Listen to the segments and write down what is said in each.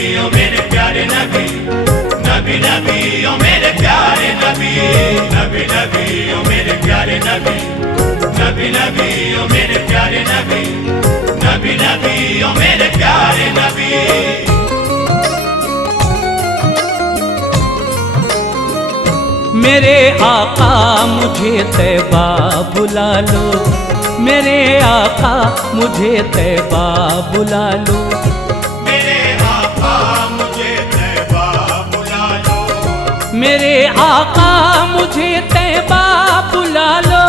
ओ मेरे प्यारे नबी, नबी नबी ओ मेरे प्यारे नबी, नबी नबी ओ मेरे प्यारे नबी, नबी नबी ओ मेरे प्यारे नबी, नबी नबी ओ मेरे प्यारे नबी। मेरे आका मुझे तैबा बुला लो, मेरे आका मुझे तैबा बुला लो, मेरे आका मुझे तैबा बुला लो, मेरे आका मुझे तैबा बुला लो,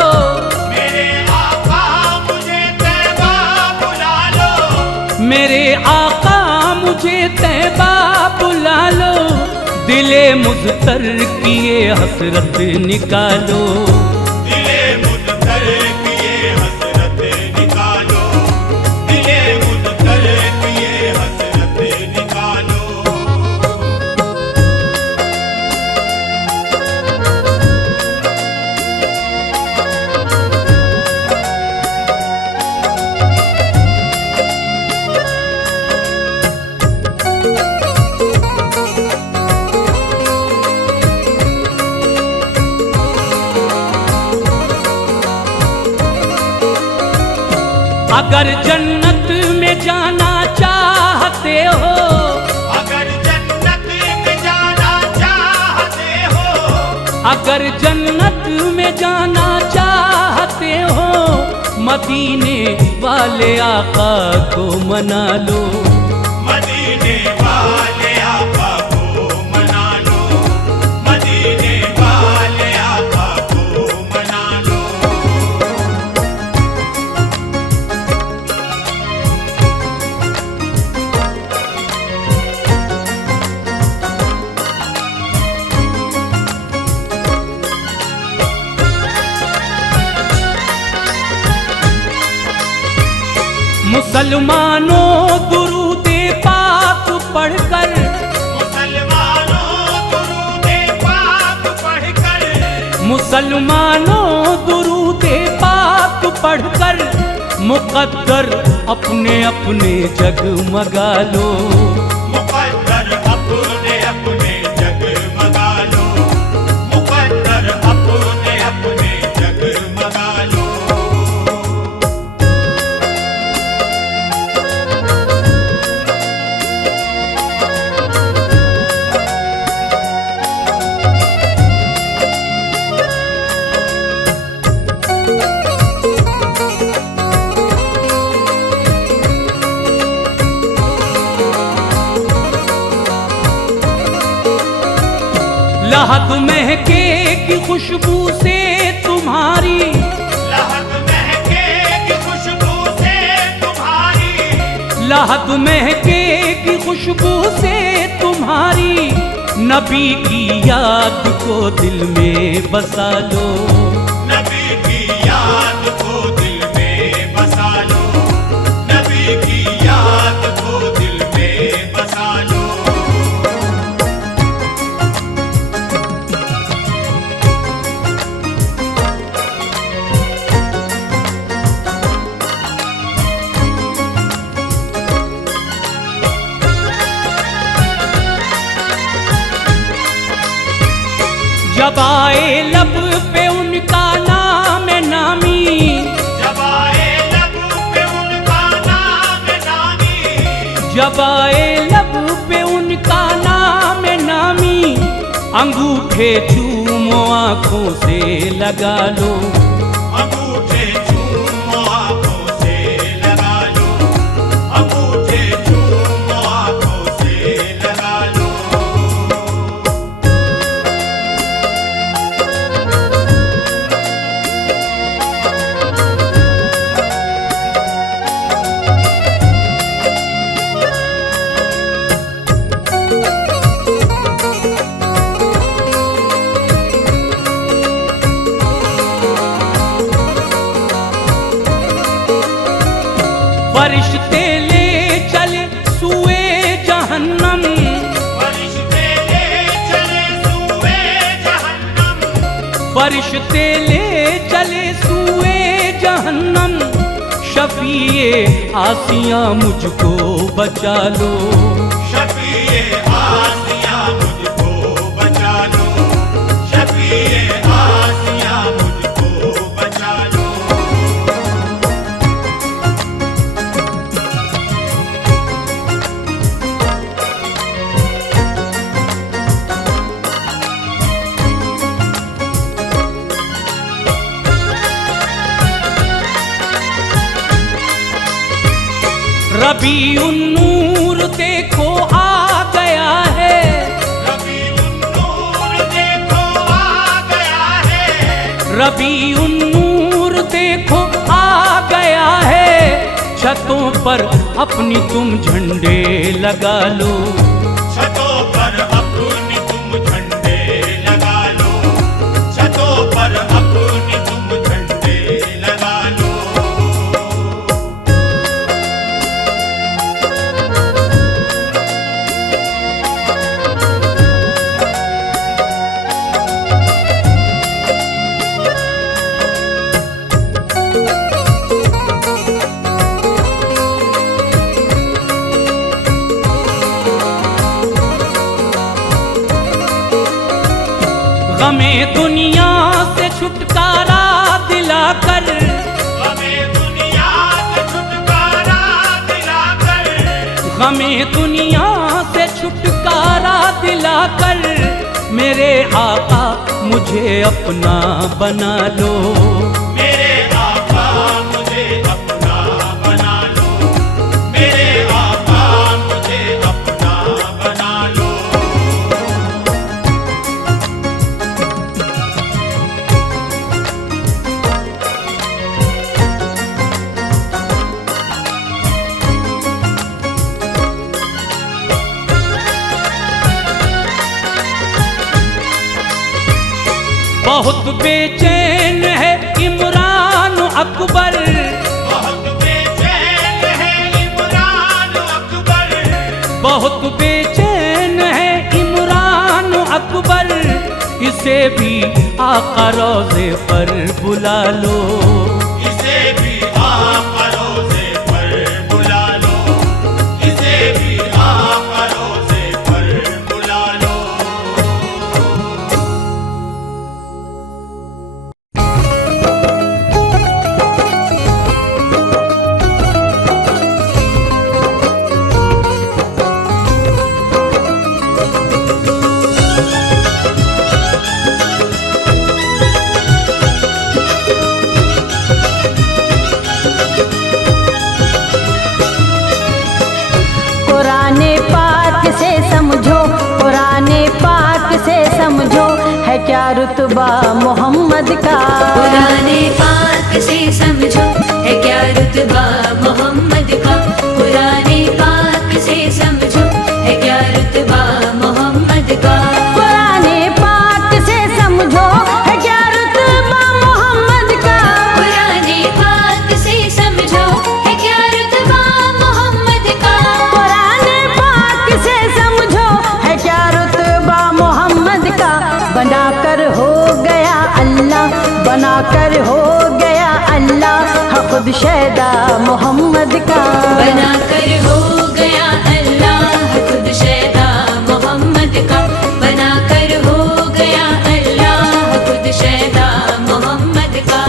मेरे आका मुझे तैबा बुला लो, मेरे आका मुझे तैबा बुला लो, दिले मुज़्तर किए हसरत निकालो, दिले मुज़्तर किए हसरत निकालो, दिले मुज़्तर किए हसरत निकालो। अगर जन्नत में जाना चाहते हो, अगर जन्नत में जाना चाहते हो, अगर जन्नत में जाना चाहते हो, मदीने वाले आका को मना लो, मदीने वाले आका को मना लो, मदीने वाले आका को मना लो। मुसलमानों दुरूदे पाक पढ़कर, मुसलमानों दुरूदे पाक पढ़कर, मुसलमानों दुरूदे पाक पढ़कर, मुक़द्दर अपने अपने जगमगा लो, मुक़द्दर अपने अपने जगमगा लो, मुक़द्दर अपने अपने जगमगा लो। लहद महके की खुशबू से तुम्हारी, लहद महके की खुशबू से तुम्हारी, लहद महके की खुशबू से तुम्हारी, नबी की याद को दिल में बसा लो, नबी की याद को दिल में बसा लो, नबी की याद को दिल में बसा लो। जब आए लब पे उनका नाम नामी, जब आए लब पे उनका नाम नामी, जब आए लब पे उनका नाम नामी, अंगूठे चूमो आँखों से लगा लो, अंगूठे चूमो आँखों से लगा लो, अंगूठे चूमो आँखों से लगा लो। फरिश्ते ले चले सुए जहन्नम, फरिश्ते ले चले सुए जहन्नम, फरिश्ते ले चले सुए जहन्नम, शफीए आसियाँ मुझको बचा लो, शफीए आसिया मुझको बचा लो, शफीए आसिया मुझको बचा लो। रबी उन्नूर देखो आ गया है, रबी उन्नूर देखो आ गया है, रबी उन्नूर देखो आ गया है। छतों पर अपनी तुम झंडे लगा लो, छतों पर अपनी तुम झंडे लगा लो, छतों पर अपनी तुम झंडे लगा लो। गमे दुनिया से छुटकारा दिलाकर, हमें दुनिया से छुटकारा दिलाकर, हमें दुनिया से छुटकारा दिलाकर मेरे आका मुझे अपना बना लो, मेरे आका मुझे अपना बना लो, मेरे आका मुझे अपना बना लो। बहुत बेचैन है इमरान अकबर, बहुत बेचैन है इमरान अकबर, बहुत बेचैन है इमरान अकबर। इसे भी आका रोज़े पर बुला लो, इसे भी आका रोज़े पर बुला लो, इसे भी आका रोज़े पर बुला लो। कुराने पाक से समझो, कुराने पाक से समझो है क्या रुतबा मोहम्मद का। कुराने पाक से समझो है क्या रुतबा मोहम्मद का। कुराने पाक से समझो है क्या रुतबा मोहम्मद का। कुराने पाक से समझो है क्या रुतबा मोहम्मद का। कुराने पाक से समझो है क्या रुतबा मोहम्मद का। कुराने पाक से समझो है क्या रुतबा मोहम्मद का। बनाकर हो गया अल्लाह, बनाकर हो गया अल्लाह खुद शैदा मोहम्मद का। बनाकर हो गया अल्लाह खुद शैदा मोहम्मद का। बनाकर हो गया अल्लाह खुद शैदा मोहम्मद का।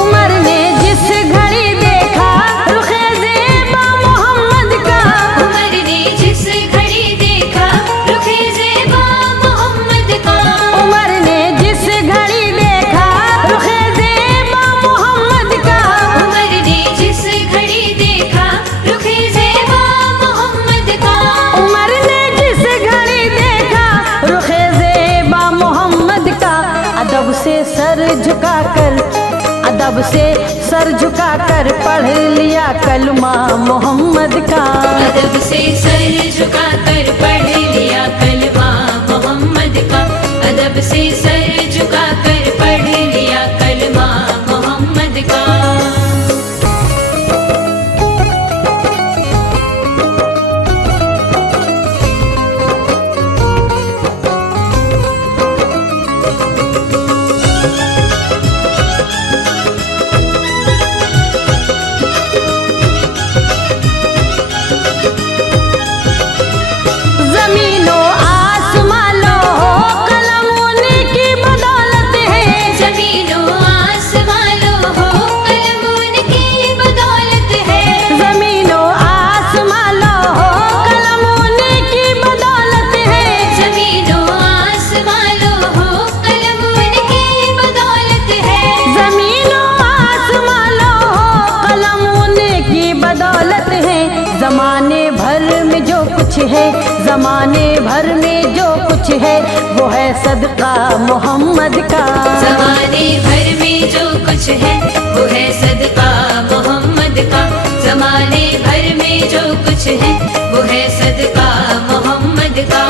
उमर ने जिस घड़ी देखा रुखे ज़ेबा मोहम्मद का। उमर ने जिस घड़ी देखा रुखे ज़ेबा मोहम्मद का। उमर ने जिस घड़ी देखा रुखे ज़ेबा मोहम्मद का। उमर ने जिस घड़ी देखा रुखे ज़ेबा मोहम्मद का। उमर ने जिस घड़ी देखा रुखे ज़ेबा मोहम्मद का। अदब से सर झुकाकर, अदब से सर झुकाकर पढ़ लिया कलमा मोहम्मद का। अदब से सर झुकाकर पढ़ लिया कलमा मोहम्मद का। अदब से सर झुकाकर पढ़ लिया कलमा मोहम्मद का। है, जमाने भर में जो कुछ है वो है सदका मोहम्मद का। जमाने भर में जो कुछ है वो है सदका मोहम्मद का। जमाने भर में जो कुछ है वो है सदका मोहम्मद का।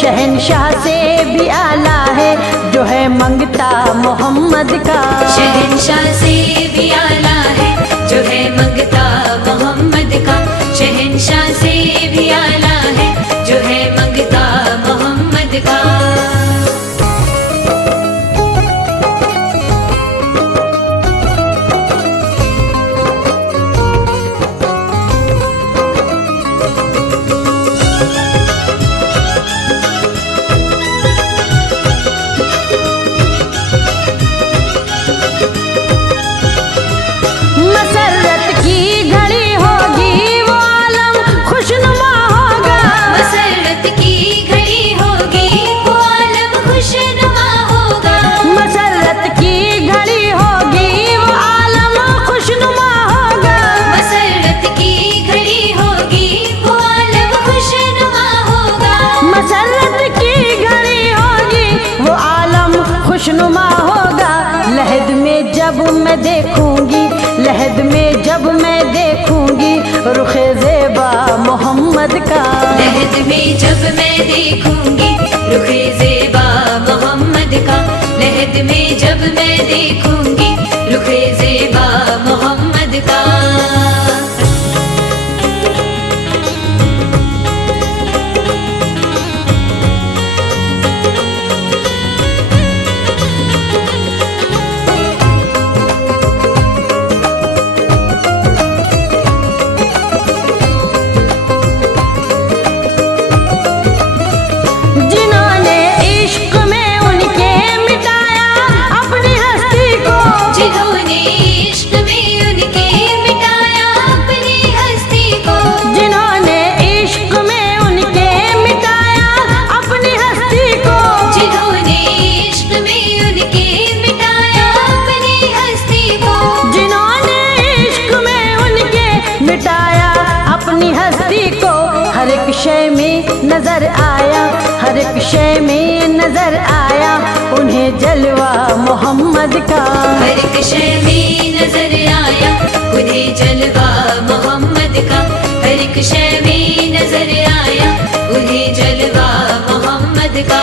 शहंशाह से भी आला है जो है मंगता मोहम्मद का। शहंशाह से भी आला है जो है मंगता मोहम्मद का। शहंशाह से भी आला है जो है मंगता मोहम्मद का। लहद में जब मैं देखूंगी रुखे ज़ेबा मोहम्मद का। लहद में जब मैं देखूंगी रुखे ज़ेबा मोहम्मद का। लहद में जब मैं देखूंगी रुखे ज़ेबा मोहम्मद का। शय में नजर आया, हर एक शय में नजर आया उन्हें जलवा मोहम्मद का। हर एक शय में नजर आया उन्हें जलवा मोहम्मद का। हर एक शय में नजर आया उन्हें जलवा मोहम्मद का।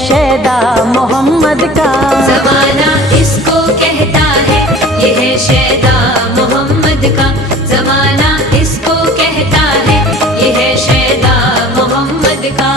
शैदा मोहम्मद का। ज़माना इसको कहता है ये है शैदा मोहम्मद का। ज़माना इसको कहता है ये है शैदा मोहम्मद का।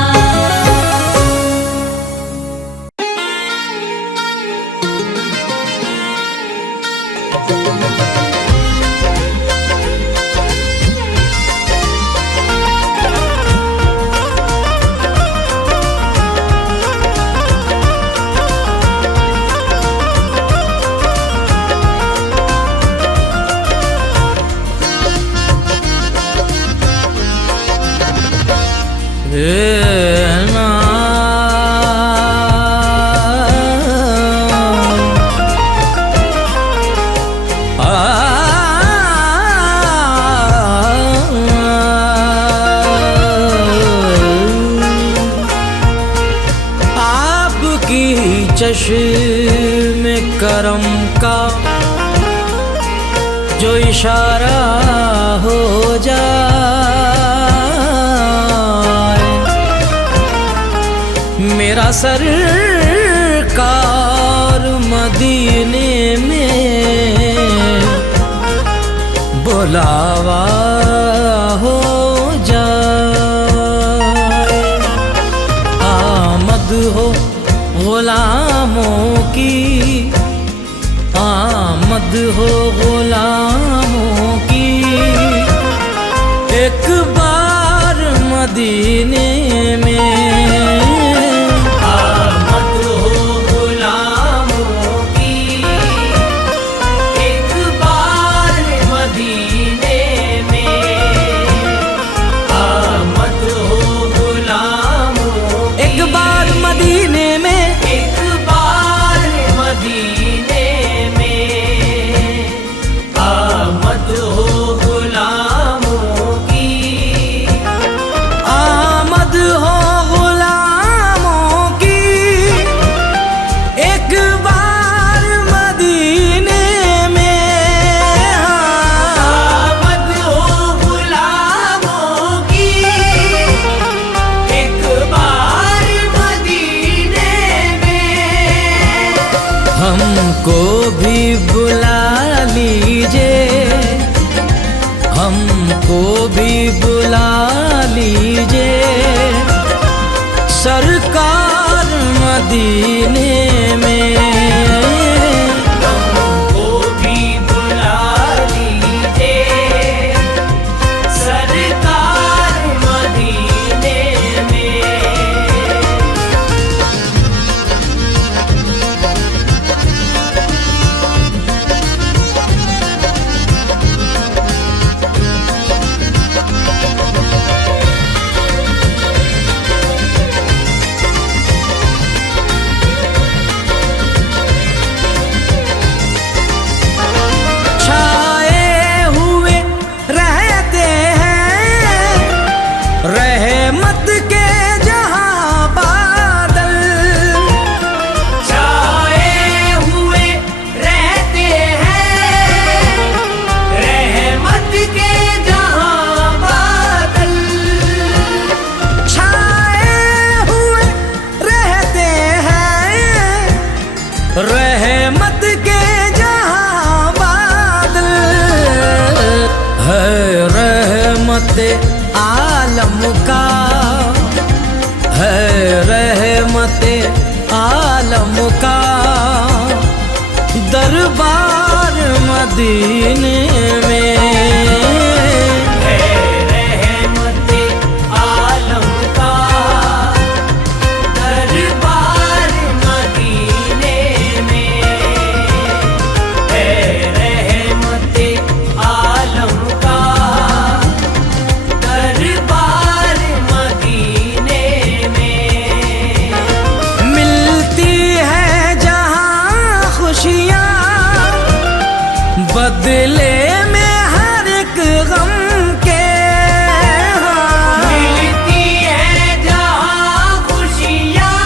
ना आपकी चश्म करम का जो इशारा हो जाए, मेरा सरकार मदीने में बुलावा हो जाए। आमद हो गुलामों की, आमद हो गुलामों की, एक बार मदीने में। आमद हो गुलामों की, एक बार मदीने में। आमद हो गुलामों, एक बार मदीने में, एक बार मदीने में। आमद हो गुलामों की, आमद हो गुलामों की, एक बार मदीने में। आमद हो गुलामों की, एक बार मदीने में। हमको भी बुला लीजिए, हमको भी बुला लीजिए, सरकार मदीने में। हमको भी बुला लीजिए, सरकार मदीने में। छाए हुए रहते हैं रहमत के जहां बादल, छाए हुए रहते हैं रहमत के जहां बादल, छाए हुए रहते हैं रहमत के जहां बादल। है रहमत आलम का, है रहमत आलम का दरबार मदीने में। है रहमत आलम का दरबार मदीने में। है रहमत आलम का दरबार मदीने में। मिलती है जहां खुशियाँ, बदले में हर एक गम के। मिलती है जहां खुशियाँ,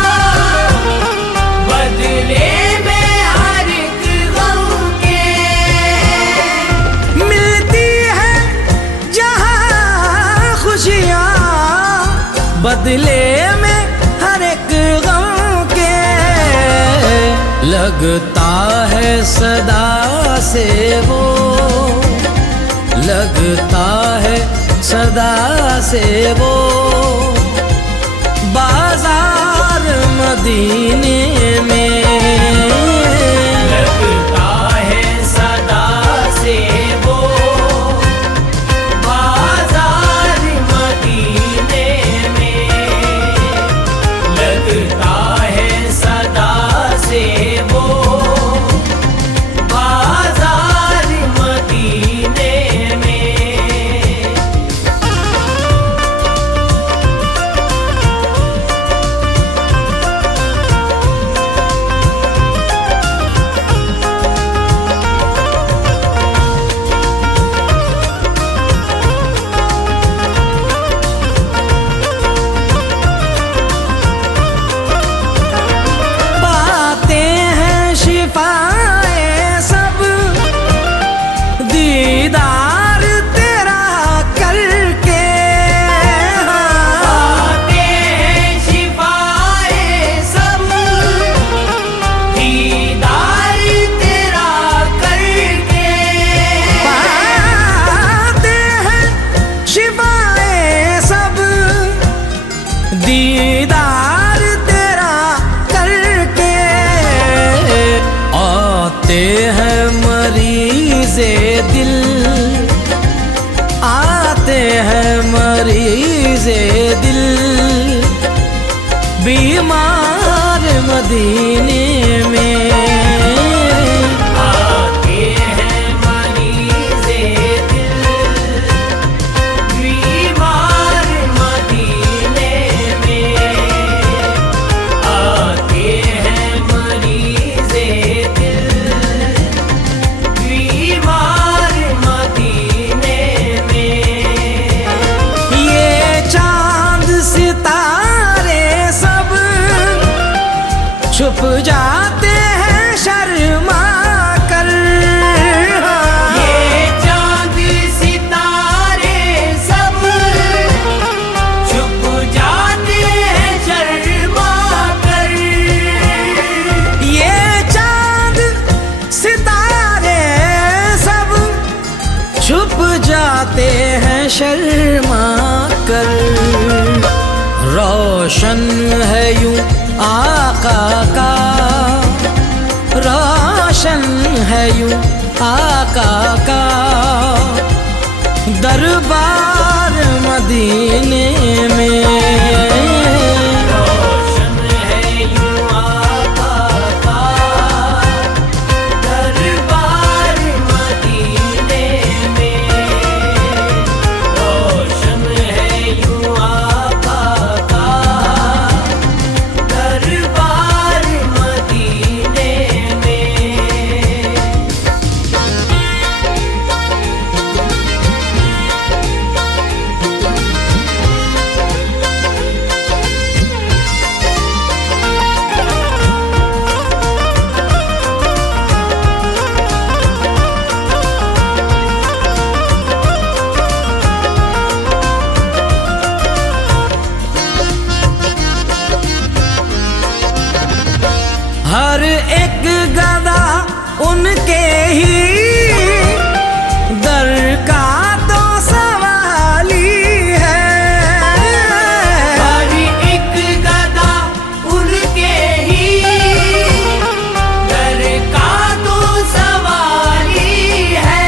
बदले में हर एक गम के। मिलती है जहां खुशियाँ, बदले में हर एक गम के। लगता है सदा से वो, लगता है सदा से वो बाजार मदीने में। लगता है सदा से वो बाजार मदीने में। लगता है सदा से वो बाजार मदीने में। दीदार तेरा करके आते हैं मरीज़े दिल, आते हैं मरीज़े दिल, बीमार मदीने में आते हैं मरीज़े दिल, बीमार मदीने में आते हैं मरीज़े दिल, बीमार मदीने में। ये चांद सितारे सब छुप जाते हैं शर्मा कर, ये चांद सितारे सब छुप जाते हैं शर्मा कर, ये चांद सितारे सब छुप जाते हैं शर्मा कर। रोशन है यूं आका का, रोशन है यूं आका का दरबार मदीने में। रोशन है यूं आका का दरबार मदीने में, रोशन है यूं आका का दरबार मदीने में। हर एक गदा उनके ही दर का तो सवाली है, हर एक गदा उनके ही दर का तो सवाली है,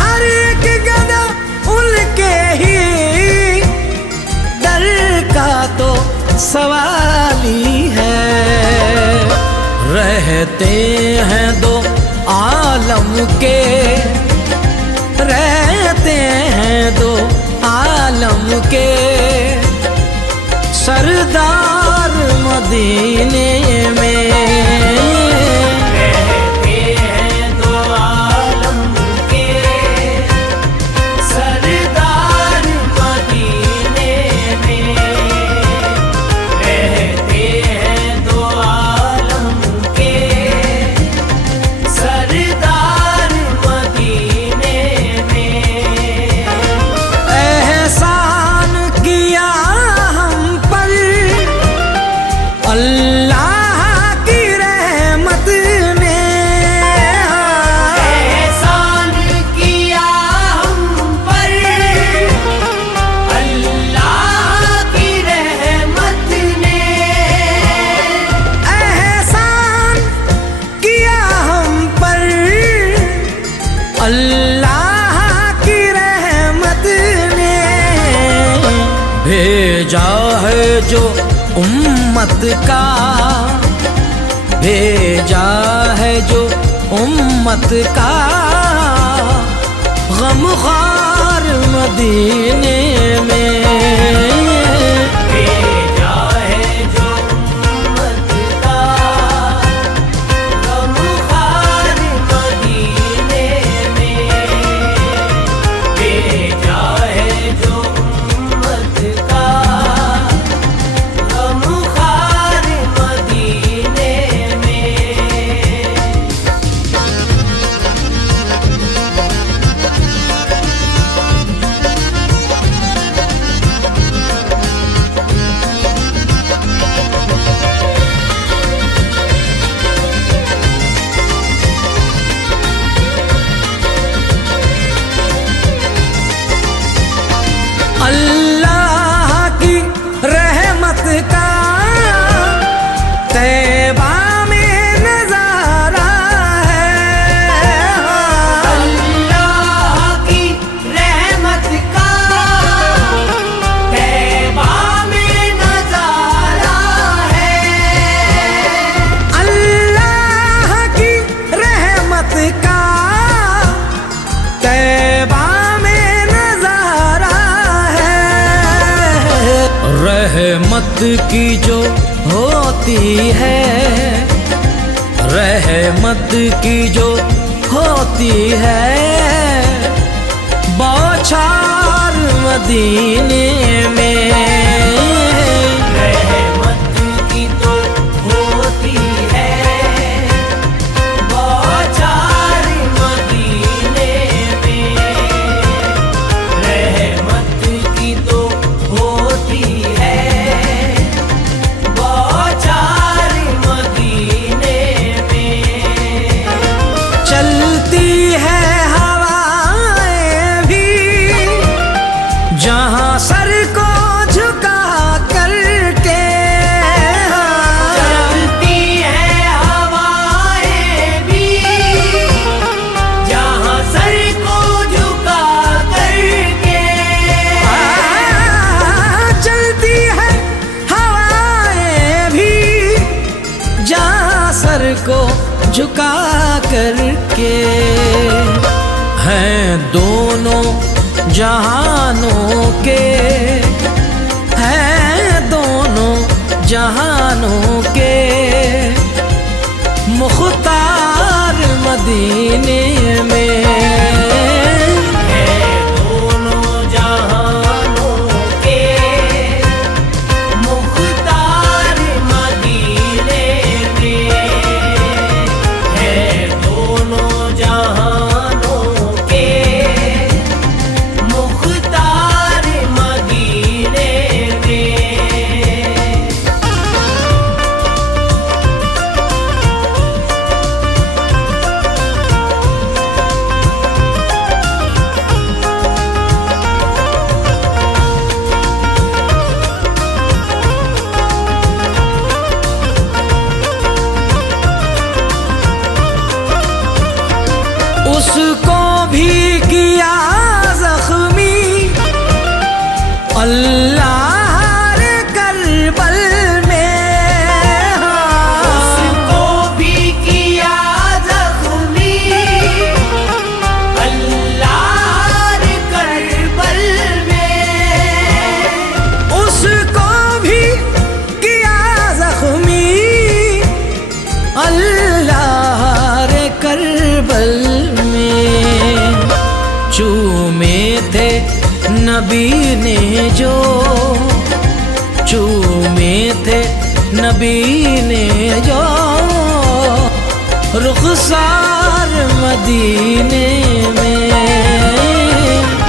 हर एक गदा उनके ही दर का तो सवाली है। रहते हैं दो आलम के, रहते हैं दो आलम के सरदार मदीने में, रहते हैं दो आलम के सरदार मदीने में, रहते हैं दो आलम के सरदार मदीने में। एहसान किया हम पर अल्लाह की रहमत ने, एहसान किया हम पर अल्लाह की रहमत ने, एहसान किया हम पर अल्लाह की रहमत ने। भेजा है जो उम्मत का, भेजा है जो उम्मत का गमख्वार मदीने में, भेजा है जो उम्मत का गमख्वार मदीने में, भेजा है जो उम्मत का गमख्वार मदीने में। रहमत की जो होती है, रहमत की जो होती है, बौछार मदीने में। रहमत की तो होती है बौछार मदीने में, रहमत की तो होती है बौछार मदीने में। चलती है हवाएं भी जहां सर को झुका करके, चलती है हवाएं भी जहां सर को झुका करके, चलती है हवाएं भी जहां सर को झुका करके, हैं दोनों जहानों के, हैं दोनों जहानों के मुख्तार मदीने में। हैं दोनों जहानों के मुख्तार मदीने में, हैं दोनों जहानों के मुख्तार मदीने में। उसको भी किया जख्मी अल्लाह रे करबल में, उसको भी किया जख्मी अल्लाह रे करबल में, उसको भी किया जख्मी अल्लाह रे करबल में। चूमे थे नबी ने जो, चूमे थे नबी ने जो रुखसार मदीने में।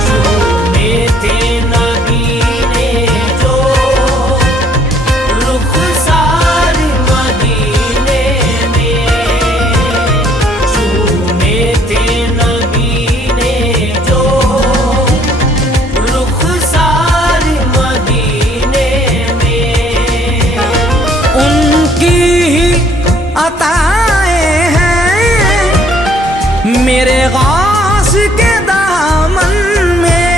चूमे थे नबी ने जो रुखसार मदीने में, चूमे थे नबी ने जो रुखसार मदीने में। उनकी ही अताएं हैं मेरे गौस के दामन में,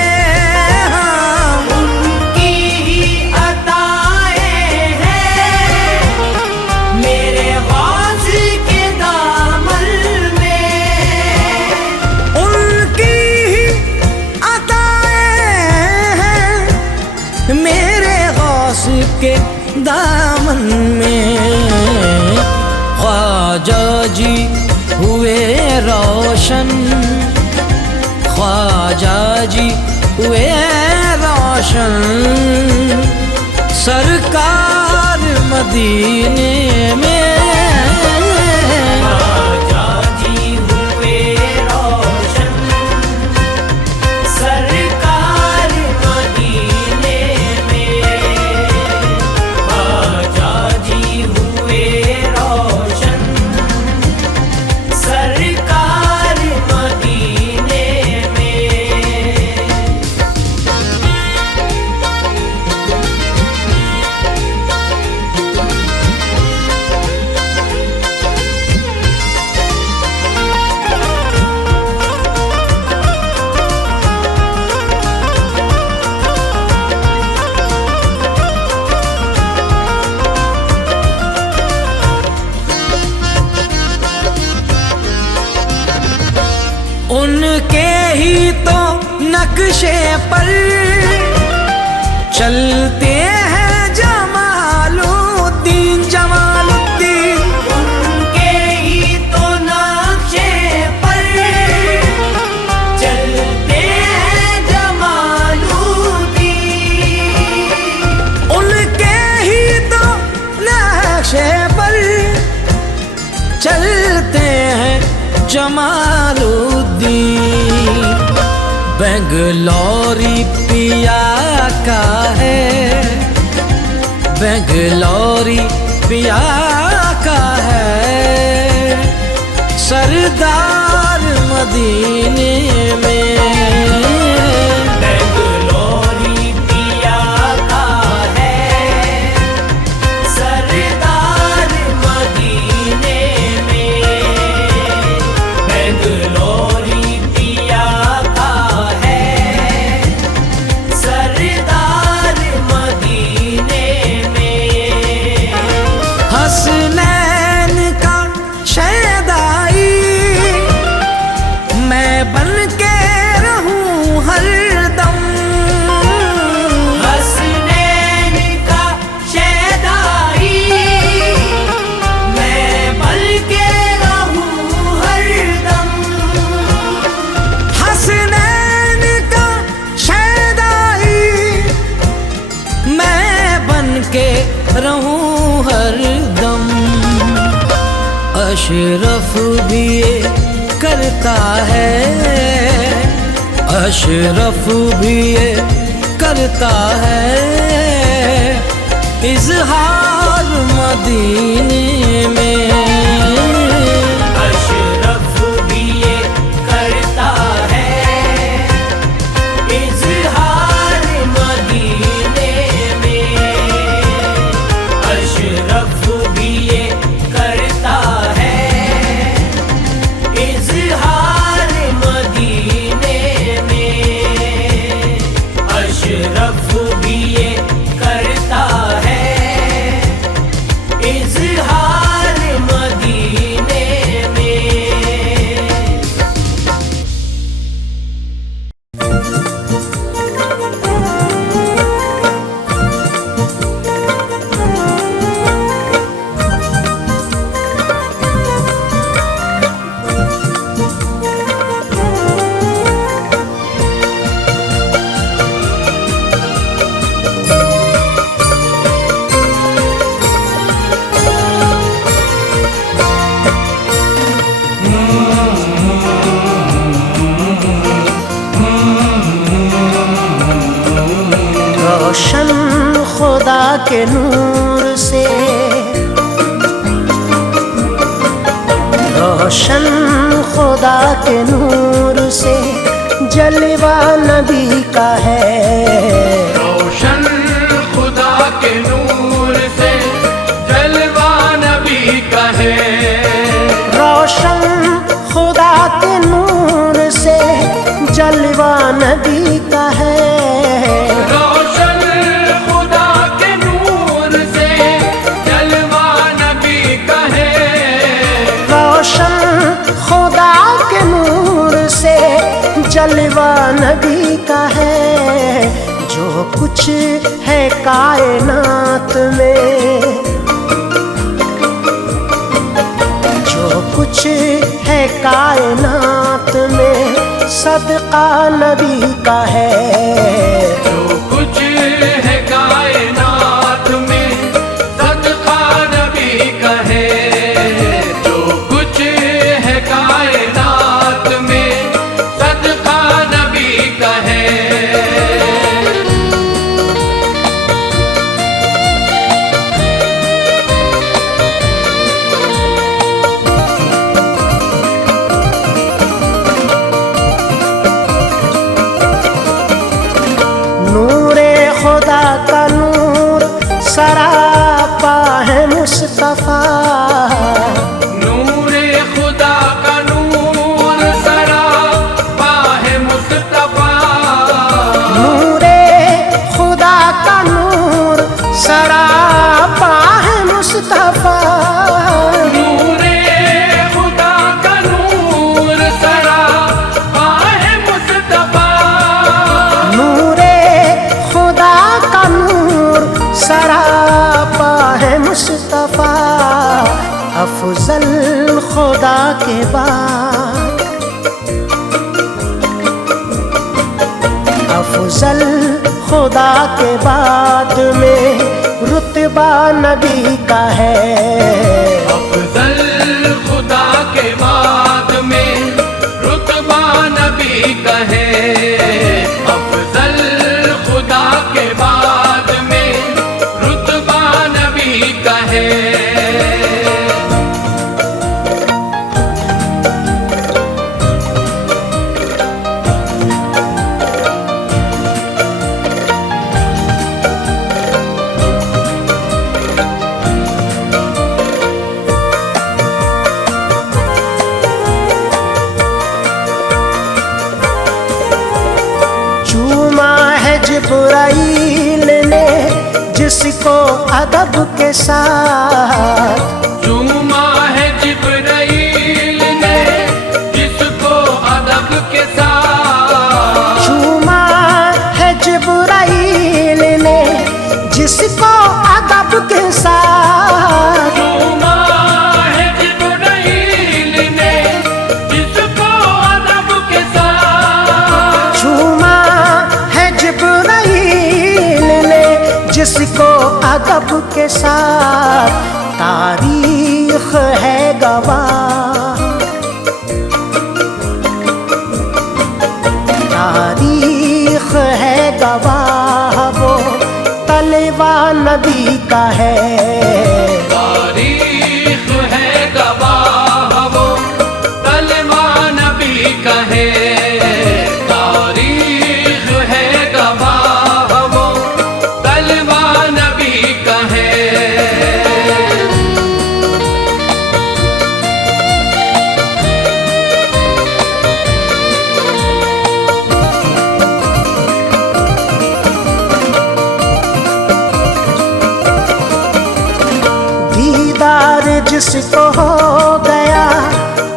उनकी ही अताएं हैं मेरे गौस के दामन में, उनकी ही अताएं हैं मेरे गौस के दामन में। ख्वाजा जी हुए रोशन, ख्वाजा जी हुए रोशन, सरकार मदीने में। ख्वाजा जी हुए रोशन, सरकार मदीने में, ख्वाजा जी हुए रोशन, सरकार मदीने में। उनके ही तो नक्शे पर चलते हैं जमालुद्दीन। बेंगलोरी पिया का है, बेंगलोरी पिया का है, सरदार मदीने में। बेंगलोरी पिया का है, सरदार मदीने में। बेंगलोरी पिया का है, सरदार मदीने में। हसनैन का शहदाई मैं बन के रहूं हरदम। हसनैन का शहदाई मैं बन के रहूं हरदम। हसनैन का शहदाई मैं बन के रहूं हरदम। अशरफ भी ये करता है, अशरफ भी ये करता है, इजहार मदीने में। अशरफ भी ये करता है, इजहार मदीने में। अशरफ भी ये करता है, इजहार मदीने में। अशरफ भी ये करता है, इजहार मदीने में। रोशन खुदा के नूर से, रोशन खुदा के नूर से जलवा नबी का है। रोशन खुदा के नूर से जलवा नबी का है। रोशन खुदा के नूर से जलवा नबी का है। रोशन खुदा के नूर से जलवा नबी का है। रोशन खुदा के नूर से जलवा नबी का है। जो कुछ है कायनात में, जो कुछ है कायनात में, सदका नबी का है। जो कुछ है कायनात में सदका नबी का है। जो कुछ है कायनात में सदका नबी का है। खुदा के बाद में रुतबा नबी का है। अफजल खुदा के बाद में रुतबा नबी का है। अफजल खुदा के बाद में रुतबा नबी का है। जिब्राइल ने जिसको अदब के साथ, चूमा है जिब्राइल ने जिसको अदब के साथ, चूमा है जिब्राइल ने जिसको अदब के साथ, चूमा है जिब्राइल ने जिसको अदब के साथ, चूमा है जिब्राइल ने जिसको अदब के साथ। तारीख है गवाह, तारीख है गवाह, वो तलवा नबी का है। तारीख है गवाह वो तलवा नबी का है। तारीख है गवाह वो तलवा नबी का है। दीदार जिसको हो गया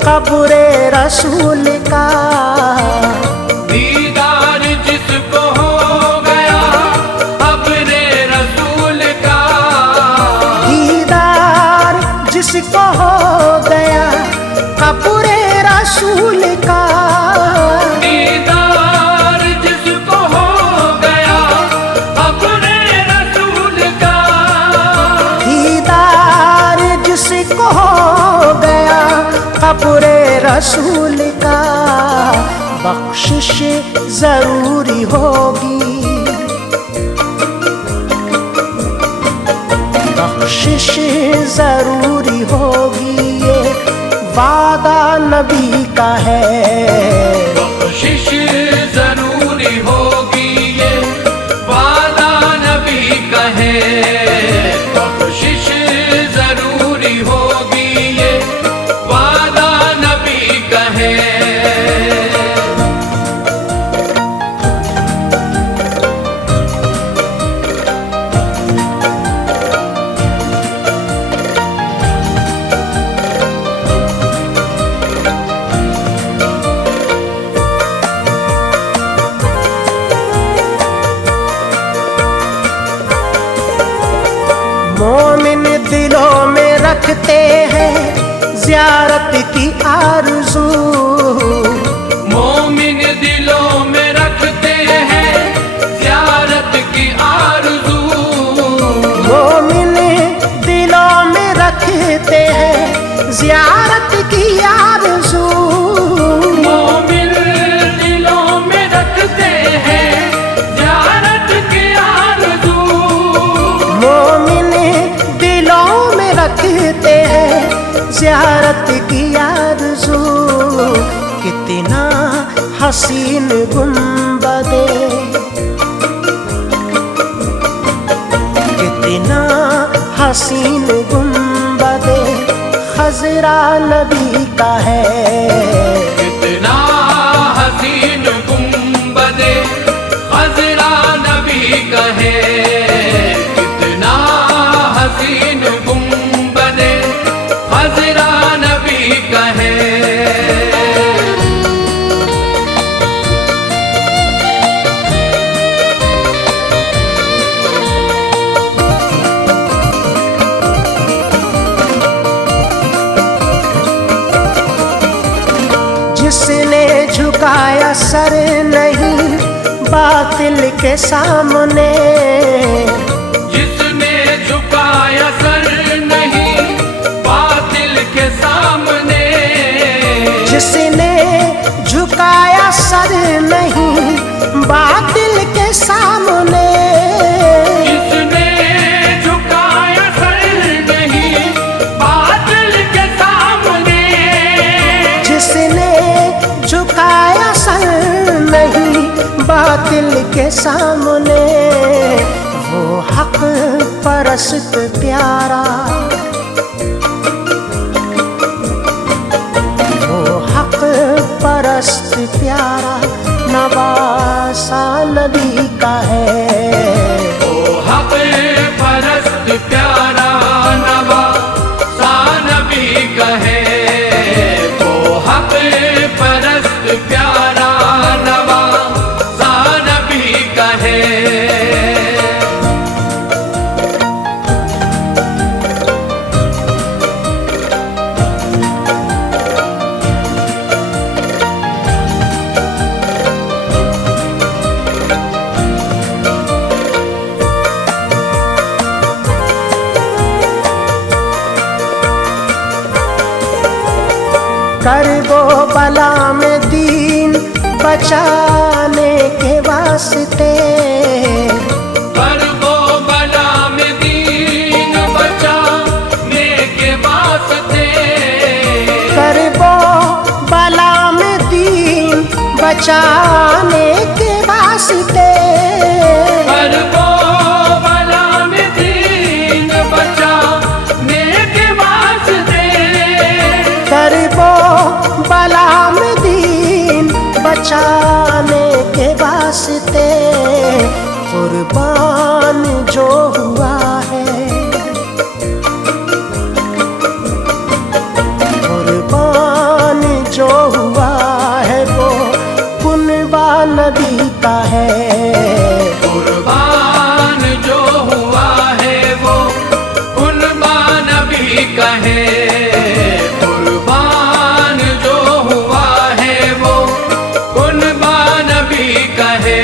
कब्रे रसूल का, दीदार जिसको हो गया कब्रे रसूल का, दीदार जिसको हो गया कब्रे रसूल का, दीदार जिसको हो गया कब्रे रसूल का, दीदार जिसको हो गया कब्रे रसूल का। बख्शिश जरूरी होगी, बख्शिश जरूरी होगी, ये वादा नबी का है। बख्शिश जरूरी होगी ये वादा नबी का है। बख्शिश जरूरी होगी ये वादा नबी का है। मोमिन दिलों में रखते हैं ज़ियारत की आरज़ू, मोमिन दिलों में रखते हैं ज़ियारत की आरज़ू, मोमिन दिलों में रखते हैं ज़ियारत की आरज़ू, मोमिन दिलों में रखते हैं ज़ियारत की आरज़ू, मोमिन दिलों में रखते हैं ज़ियारत की आरज़ू। कितना हसीन गुंबदे, कितना हसीन गुंबदे खज़रा नबी का है। कितना हसीन गुंबदे खज़रा नबी का है। कितना हसीन गुंबदे खज़रा नबी का है। जिसने झुकाया सर नहीं बातिल के सामने। जिसने झुकाया सर नहीं बातिल के सामने, जिसने झुकाया सर नहीं बातिल के सामने। जिसने झुकाया सर नहीं बातिल के सामने, जिसने झुकाया सर नहीं बातिल के सामने। वो हक परस्त प्यारा, वो हक परस्त प्यारा नवासा नबी का है। वो हक परस्त प्यारा नवासा नबी का है। वो हक परस्त प्यारा नवासा नबी का है। करबो बला में दीन बचाने के वास्ते। करबो बला में दीन बचाने के वास्ते। करबो बला में दीन बचाने के वास्ते। करबो बला में दीन बचाने के वास्ते। करबो बला में दीन बचाने के वास्ते। कुर्बान जो हुआ है, कुर्बान जो हुआ है वो कुनबा नबी का है। कुर्बान जो हुआ है वो कुनबा नबी का है। कुर्बान जो हुआ है वो कुनबा नबी का है।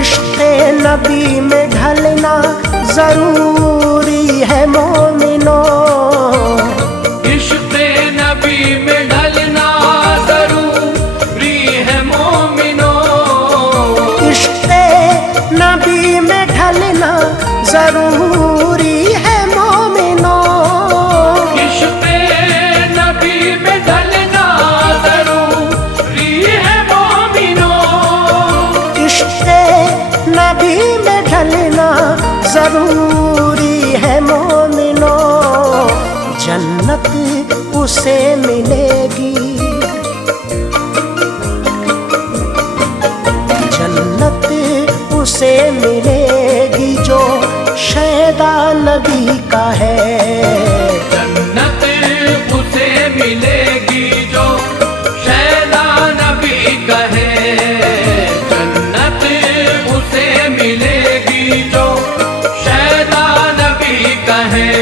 इश्क़े नबी में ढलना जरूरी है मोमिनो। इश्क़े नबी में ढलना जरूरी है मोमिनो। इश्क़े नबी में ढलना जरूरी है मोमिनो। इश्क़े नबी में ढलना जरूरी है मोमिनो। इश्क़े नबी में ढलना जरूरी है मोमिनो। जन्नत उसे मिलेगी, जन्नत उसे मिलेगी जो शैदा नबी का है। जन्नत उसे मिलेगी जो शैदा नबी का है। जन्नत उसे मिलेगी जो शैदा नबी का है।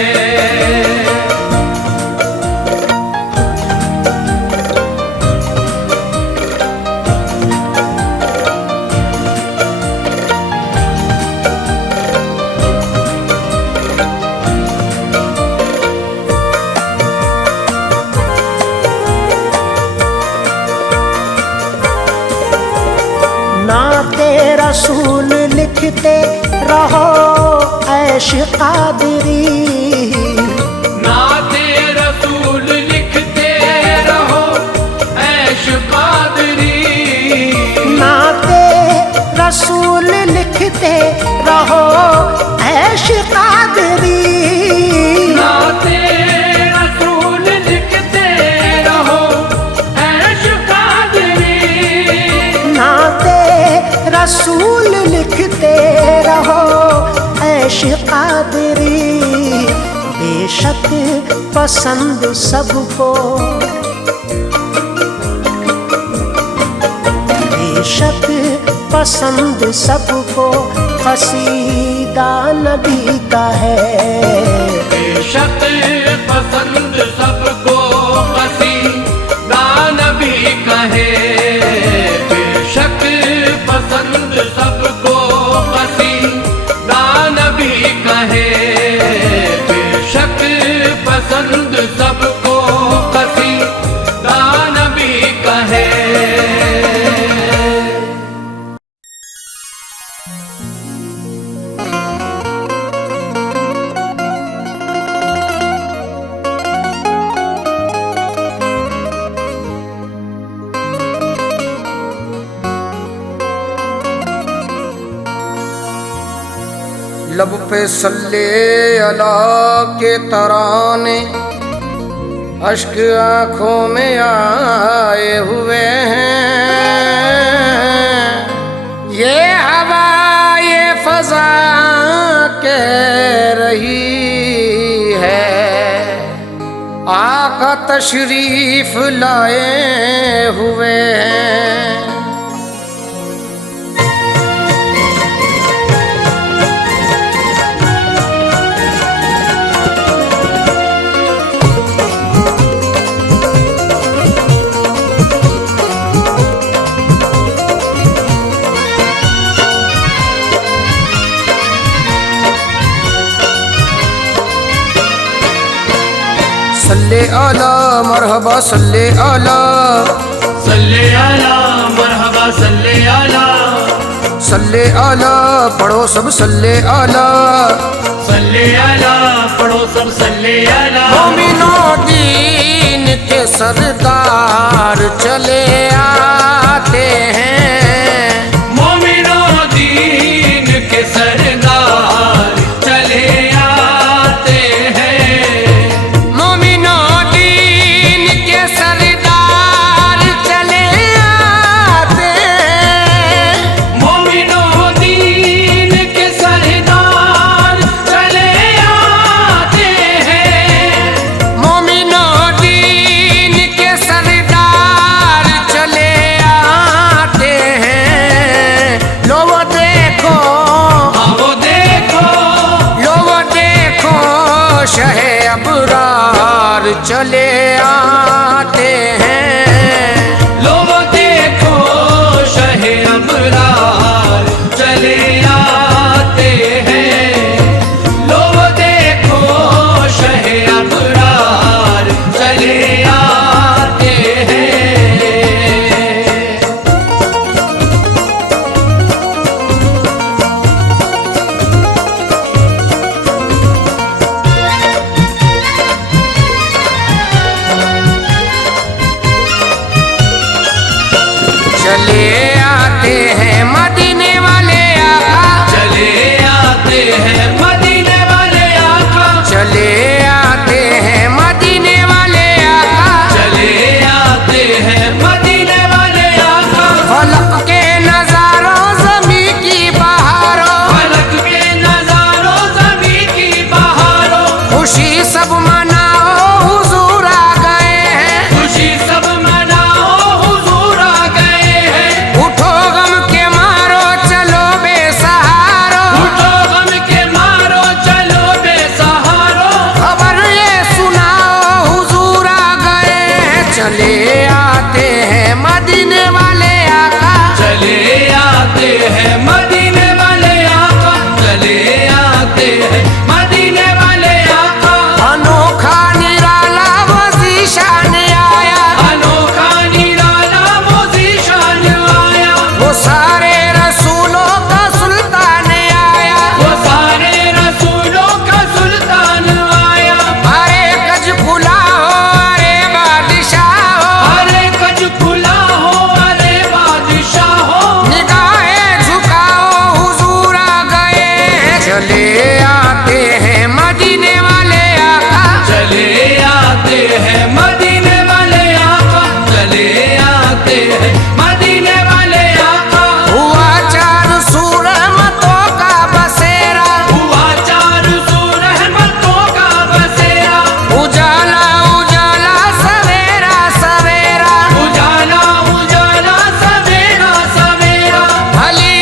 नाते रसूल लिखते रहो ऐश कादरी। नाते रसूल लिखते रहो ऐश कादरी। नाते रसूल लिखते रहो ऐश कादरी। नाते रसूल लिखते रहो ऐश कादरी। नाते रसूल लिखते रहो ऐश कादरी। बेशक पसंद सबको, बेशक पसंद सबको कसीदा नबी का है। बेशक पसंद सबको कसीदा नबी का है। बेशक पसंद सबको कसीदा नबी का है। बेशक पसंद सबको कसीदा नबी का है। लब पे सल्ले अला के तराने अश्क आँखों में आए हुए हैं। ये हवा ये फजा कह रही है आका तशरीफ लाए हुए हैं। सल्ले आला मरहबा सल्ले आला सल्ले आला मरहबा सल्ले आला सल्ले आला पढ़ो सब सल्ले आला सल्ले आला पढ़ो सब सल्ले आला। मोमिनो दीन के सरदार चले आते हैं। मोमिनो दीन के सरदार चले आते हैं। मोमिनो दीन के सरदार चले आते हैं। मोमिनो दीन के सरदार चले आते हैं। मोमिनो दीन के सरदार चले आते हैं। लो वो देखो वो देखो लो वो देखो शहे अबरार चले आते हैं। लो वो देखो शहे अबरार चले आते हैं। लो वो देखो शहे अबरार चले आते हैं। चले आते हैं मदीने वाले आका चले आते हैं मदीने वाले आका। चले आते हैं मदीने वाले आका चले आते हैं मदीने वाले आका। फलक के नजारों ज़मीं की बहारों फलक के नजारों ज़मीं की बहारों खुशी सब मनाओ हुजूर आ गए हैं। खुशी सब मनाओ हुजूर आ गए हैं। उठो गम के मारो चलो बेसहारो उठो गम के मारो चलो बेसहारो। खबर ये सुनाओ हुजूर आ गए हैं। चले आते हैं मदीने वाले आका चले आते हैं मदीने वाले आका। चले आते हैं मदीने वाले आका। अनोखा निराला वज़ी शान आया अनोखा निराला मोज़ीशान आया। वो सारे रसूलों का सुल्तान आया। वो सारे रसूलों का सुल्तान आया। अरे गज खुला हो अरे बादशाह हो अरे कज खुला हो अरे बादशाह हो। निगाहें झुकाओ हुजूर आ गए हैं। चले आते हैं मदीने वाले आका चले आते हैं मदीने वाले आका। चले आते हैं मदीने वाले आका। हुआ चार सूर रहमतों का बसेरा हुआ चार सौ रहमतों का बसेरा। उजाला उजाला सवेरा सवेरा उजाला उजाला सवेरा सवेरा। अली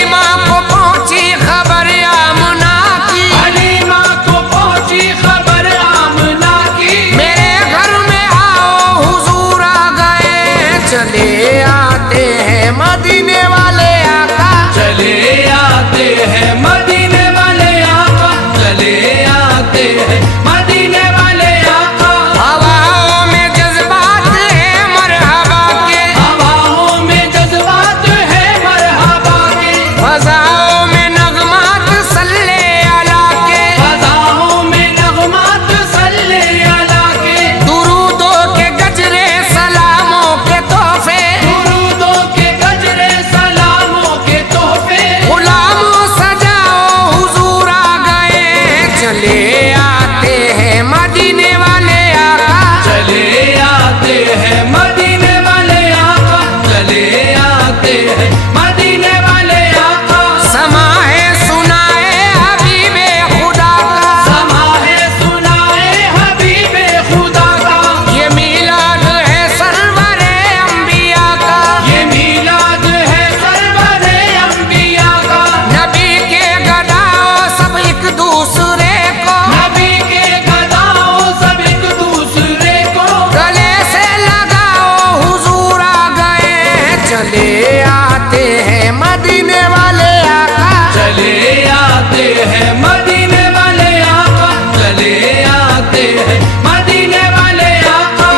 दूसरे को, नबी के गदाओं सब एक दूसरे को गले से लगाओ हुजूर आ गए हैं, चले आते हैं मदीने वाले आका, चले आते हैं मदीने वाले आका, चले आते हैं मदीने वाले आका।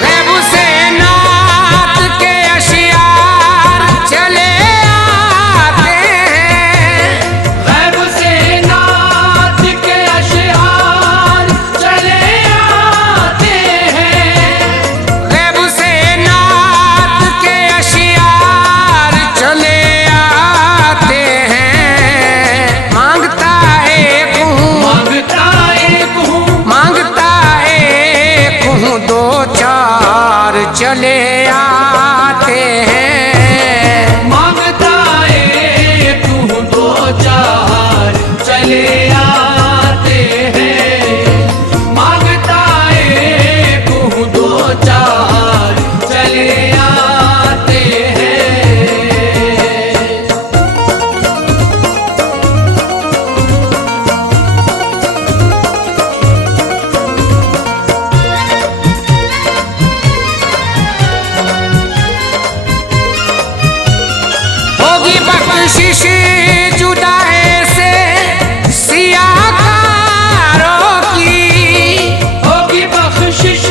गैब से नात के अशियार चले आते हैं, गैब से नात के अशआर चले आते हैं, गैब से नात के अशियार चले आते हैं। मांगता एक हूँ, मांगता एक हूँ, मांगता एक हूँ, दो चार चले आते हैं। मांगता एक हूँ, दो चार चले आते हैं, मांगता एक हूँ, दो चार चले आते हैं। होगी बख्शिश जुदाई से सियाकारों की, होगी बख्शिश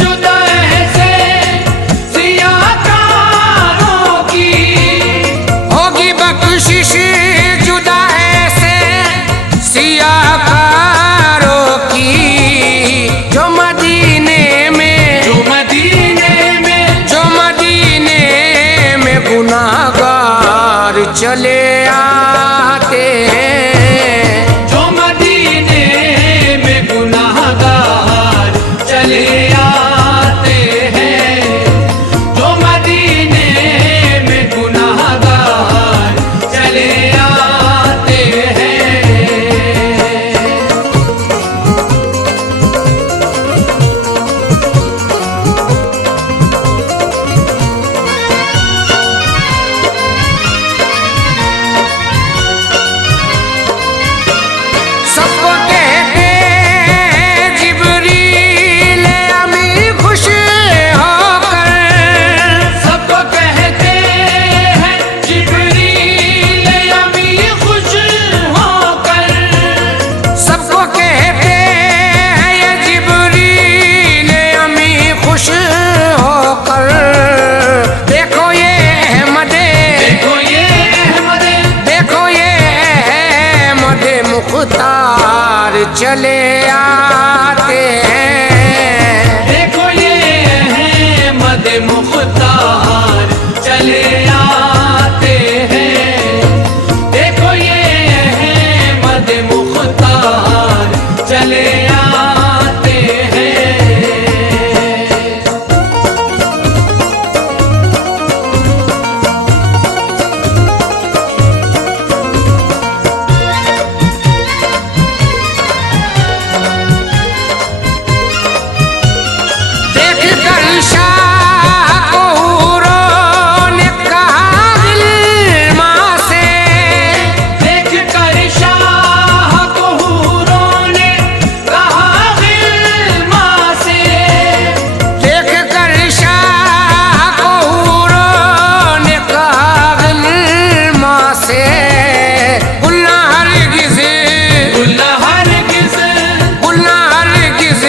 जुदाई से सियाकारों की, होगी बख्शिश जुदाई से सियाकारों की, जो मदीने में, जो मदीने में, जो मदीने में गुनाहगार चले आते हैं। जो मदीने में गुनाहगार चले आते हैं, जो मदीने में गुनाहगार चले आते हैं। सबको कहते जिब्रील अमी खुश होकर, सबको कहते हैं जिब्रील अमी खुश होकर, सबको कहते हैं ये जिब्रील अमी खुश होकर। देखो ये अहमदे, देखो ये अहमदे, देखो ये अहमदे मुख्तार चले आते हैं। देखो ये अहमद मुख्तार चले आते हैं, देखो ये अहमद मुख्तार चले आते हैं। देख कर शाह को हूरों ने कहा गिलमा से, देख कर शाह को हूरों ने कहा गिलमा से, देख कर शाह को हूरों ने कहा गिलमा से। गुल्ला हरगिज़, गुल्ला हरगिज़, गुल्ला हरगिज़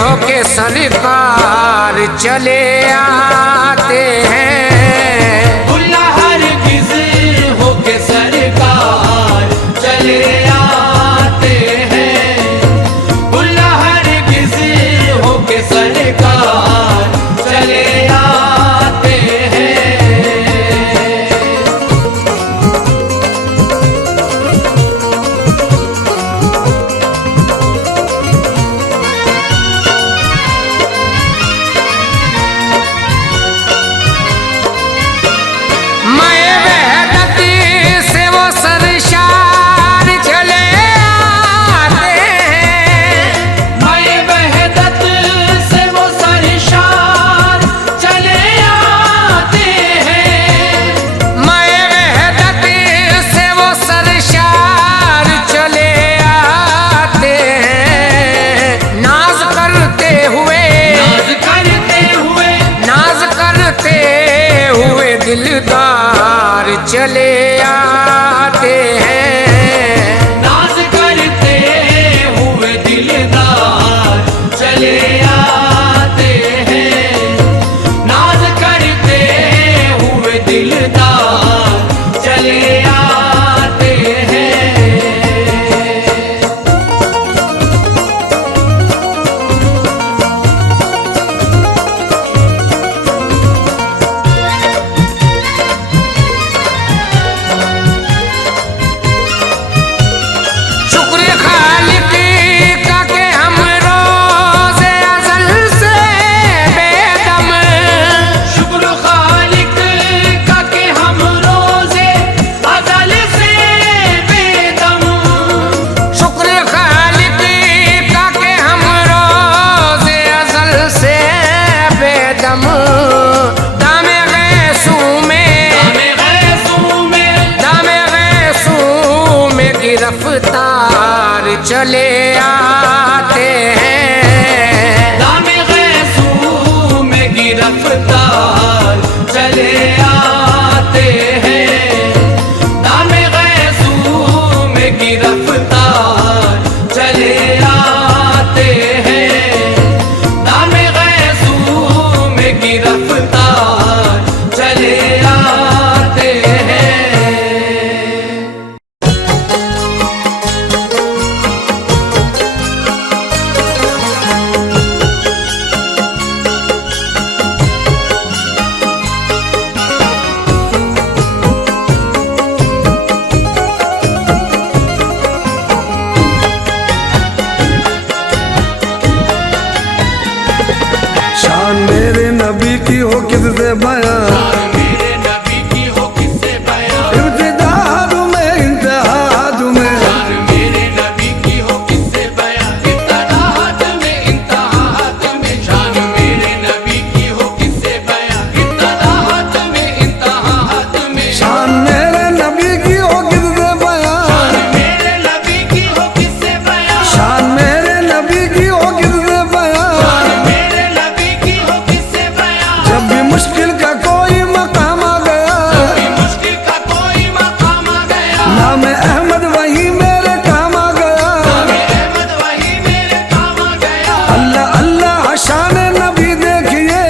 होके सरकार चले आते हैं। गुल्ला हरगिज़ होके सरकार चले आते हैं, गुल्ला हरगिज़ होके सरकार चले आते हैं। चले आते हैं। दामे गैसू में गिरफ्तार चले आते हैं। दामे गैसू में गिरफ्तार चले आते हैं। दामे गैसू में गिरफ्तार चले आते हैं। शान मेरे नबी की हो किससे बयां, मेरे नबी की हो किससे बयां, इब्तिदा तुम्हें इंतहा तुम्हें, मेरे नबी की हो किससे बयां, इब्तिदा तुम्हें इंतहा तुम्हें, शान मेरे नबी की हो किससे बयां, इब्तिदा तुम्हें इंतहा तुम्हें, शान मेरे नबी की हो किससे बयां, मेरे नबी की हो किससे बयां, शान मेरे नबी की हो किससे बयां, मेरे नबी की हो किससे बयां, जब भी मुश्किल का कोई मकाम आ गया, मुश्किल का कोई मकाम आ गया, नाम अहमद वही मेरे काम आ गया। अहमद वही मेरे काम आ गया, अल्लाह अल्लाह शान नबी देखिए,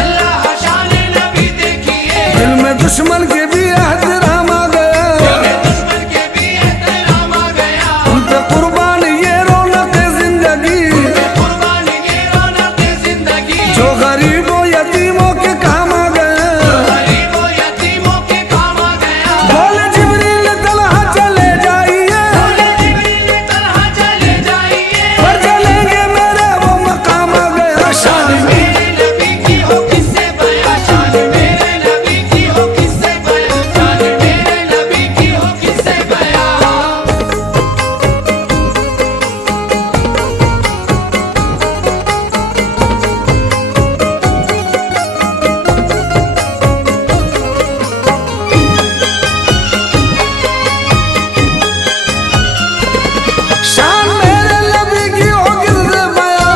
अल्लाह शान नबी देखिए, दिल में दुश्मन के भी एहतराम आ गया, दुश्मन के भी एहतराम आ गया, उन पे कुर्बान ये रौनक जिंदगी, कुर्बानी ये रौनक जिंदगी, जो गरीबों यतीमों के काम आ गए। गरीबों यतीमों के काम आ गया, बोले जिब्रील तलहा चले जाइए, जिब्रील तरह चले जाइए, पर चलेंगे मेरे वो मकाम आ गया। शान मेरे नबी की हो किससे बयां, शान मेरे नबी की हो किससे बयां, शान मेरे नबी की हो किससे बयां। शान मेरे नबी की हो किससे बयां,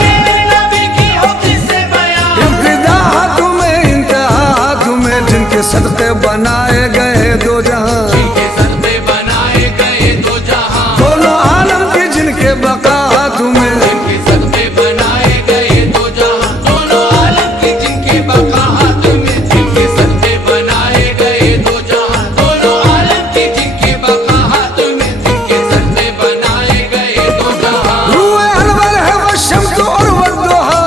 मेरे नबी की हो किससे बयां, इब्तिदा तुम्हें इंतहा तुम्हें, जिनके सदके बनाए गए दो जहां, के सदके बनाए गए दो जहां, दोनों आलम की जिनके बका तुम्हें, के सदके बनाए गए दो जहां, दोनों आलम की जिनके बका हाथ में, जिनके सदके बनाए गए दो जहां, दोनों आलम की जिनके बका हाथ में, जिनके सदके बनाए गए दो जहां। रूए अनवर है वो शम्स और वो दुहा,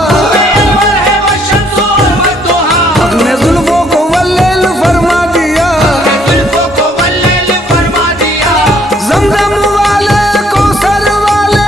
अनवर है वो शम्स और वो दुहा, अपने जुल्फों को वल्लैल फरमा दिया, जुल्फों को वल्लैल फरमा दिया, ज़मज़म वाले कौसर वाले